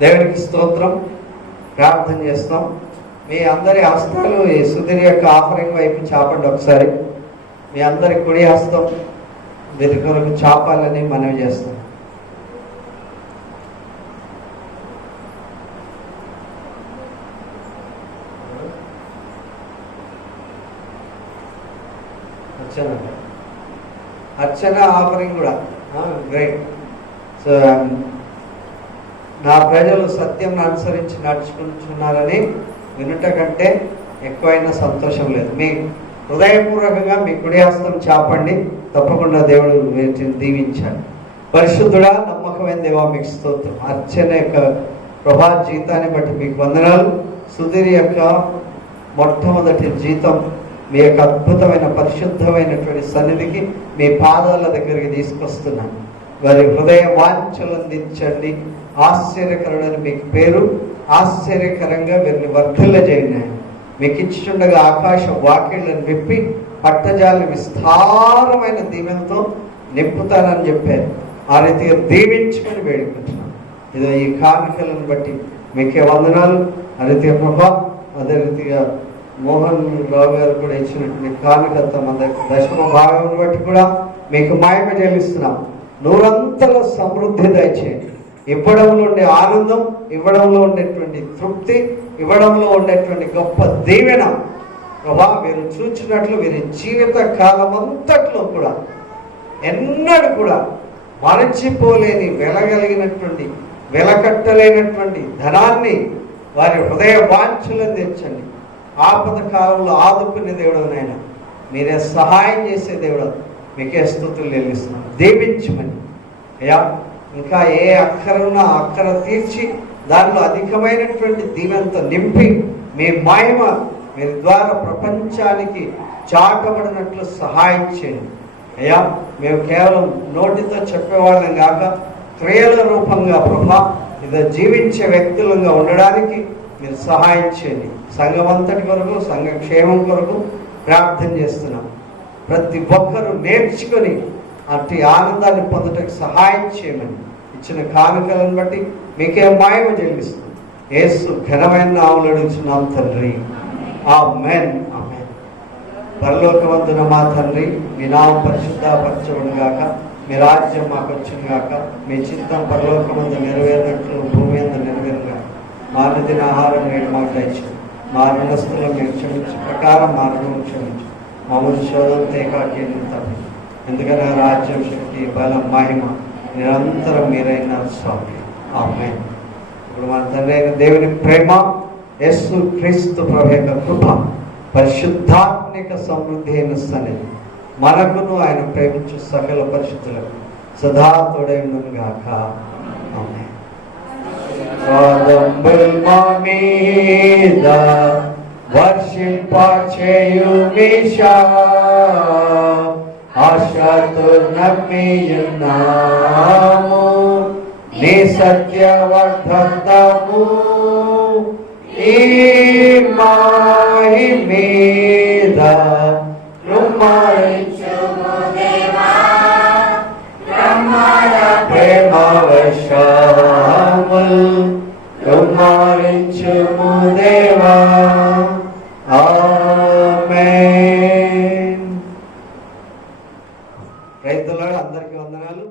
దేవునికి స్తోత్రం. ప్రార్థన చేస్తాం. మీ అందరి హస్తాలు ఈ సుధీర్ యొక్క ఆఫరింగ్ వైపు చాపండి ఒకసారి. మీ అందరి కుడి హస్తం వీరి కొరకు చాపాలని మనవి చేస్తాం. అర్చన ఆఫరింగ్ కూడా గ్రేట్. సో నా ప్రజలు సత్యం అనుసరించి నడుచుకుంటున్నారని వినుట కంటే ఎక్కువైన సంతోషం లేదు. మీ హృదయపూర్వకంగా మీ కుడి హస్తం చాపండి. తప్పకుండా దేవుడు వీటిని దీవించాడు. పరిశుద్ధుడా, నమ్మకమైన దేవా, మీకు స్తోత్రం. అర్చన యొక్క ప్రభా జీతాన్ని బట్టి మీకు వందనాలు. సుధీర్ యొక్క మొట్టమొదటి జీతం మీ యొక్క అద్భుతమైన పరిశుద్ధమైనటువంటి సన్నిధికి మీ పాదాల దగ్గరికి తీసుకొస్తున్నాను. వారి హృదయ వాంఛలు అందించండి. ఆశ్చర్యకరుడని మీకు పేరు. ఆశ్చర్యకరంగా వీరిని వర్ధిల్ల చేయండి. మీకు ఇచ్చుండగా ఆకాశ వాకిళ్లను విప్పి పట్టజాల విస్తారమైన దీవెనతో నింపుతానని చెప్పారు. ఆ రీతిగా దీవించుకొని వేడుకుంటున్నాను. ఇదో ఈ కానుకలను బట్టి మీకే వందనాలు. ఆ రీతిగా ప్రభా, అదే రీతిగా మోహన్ రావు గారు కూడా ఇచ్చినటువంటి కానుక తమ దశమ భాగం బట్టి కూడా మీకు మహిమ చెల్లిస్తున్నాం. నూరంతల సమృద్ధి దయచేయండి. ఇవ్వడంలో ఉండే ఆనందం, ఇవ్వడంలో ఉండేటువంటి తృప్తి, ఇవ్వడంలో ఉండేటువంటి గొప్ప దీవెన ప్రభా మీరు చూచినట్లు వీరి జీవిత కాలం అంతట్లో కూడా ఎన్నడూ కూడా మరచిపోలేని వెలగలిగినటువంటి వెలకట్టలేనటువంటి ధనాన్ని వారి హృదయ వాంఛలను తెచ్చండి. ఆపద కాలంలో ఆదుకునే దేవుడు నాయన, మీరే సహాయం చేసే దేవుడు. మీకే స్తుతులు చెల్లిస్తున్నాను. దీవించమని అయ్యా. ఇంకా ఏ అక్కరున్నా అక్కర తీర్చి దానిలో అధికమైనటువంటి దీవెనతో నింపి మీ మహిమ మీ ద్వారా ప్రపంచానికి చాటబడినట్లు సహాయం చేయండి అయ్యా. మేము కేవలం నోటితో చెప్పేవాళ్ళం కాక క్రియల రూపంగా ప్రభా ఇదో జీవించే వ్యక్తులంగా ఉండడానికి మీరు సహాయం చేయండి. సంఘమంతటి కొరకు, సంఘ క్షేమం కొరకు ప్రార్థన చేస్తున్నాం. ప్రతి ఒక్కరూ నేర్చుకొని అట్టి ఆనందాన్ని పొందటానికి సహాయం చేయమని ఇచ్చిన కానుకలను బట్టి మీకే మహిమ చెల్లిస్తుంది. యేసు ఘనమైన నామములో అడుగుచున్నాం తండ్రి. ఆమేన్. ఆమేన్. పరలోకమందున మా తండ్రి, మీ నామం పరిశుద్ధపరచబడును గాక, మీ రాజ్యం మాకు వచ్చును గాక, మీ చిత్తం పరలోకమందు నెరవేరినట్లు భూమి అందు నెరవేరును గాక. మా అనుదిన ఆహారం నేడు మాకు దయచేయండి. మా రుణస్తులను మీరు క్షమించు ప్రకారం మా రుణం క్షమించు. మామూలు శోధన తేకాకేంద్రం తప్పి, ఎందుకన్నా రాజ్యం, శక్తి, బలం, మహిమ నిరంతరం మీరైన స్వామి. ఆమేన్. ఇప్పుడు మన తండ్రి అయిన దేవుని ప్రేమ, యేసు క్రీస్తు ప్రభు యొక్క కృప, పరిశుద్ధాత్మిక సమృద్ధి అయిన సన్నిధి మనకును ఆయన ప్రేమించు సకల పరిశుద్ధులకు సదా తోడై ఉండును గాక. ఆమేన్. స్వాదంబుల్ మా మీద వర్షింపచేయుమిషా, ఆశతో నమ్మియున్నాము నీ సత్యవర్ధంతము. ఈ మాయి మీద ప్రేమవశాముల్ కుమారించుము దేవా. ఆమేన్. రైతులారా అందరికీ వందనాలు.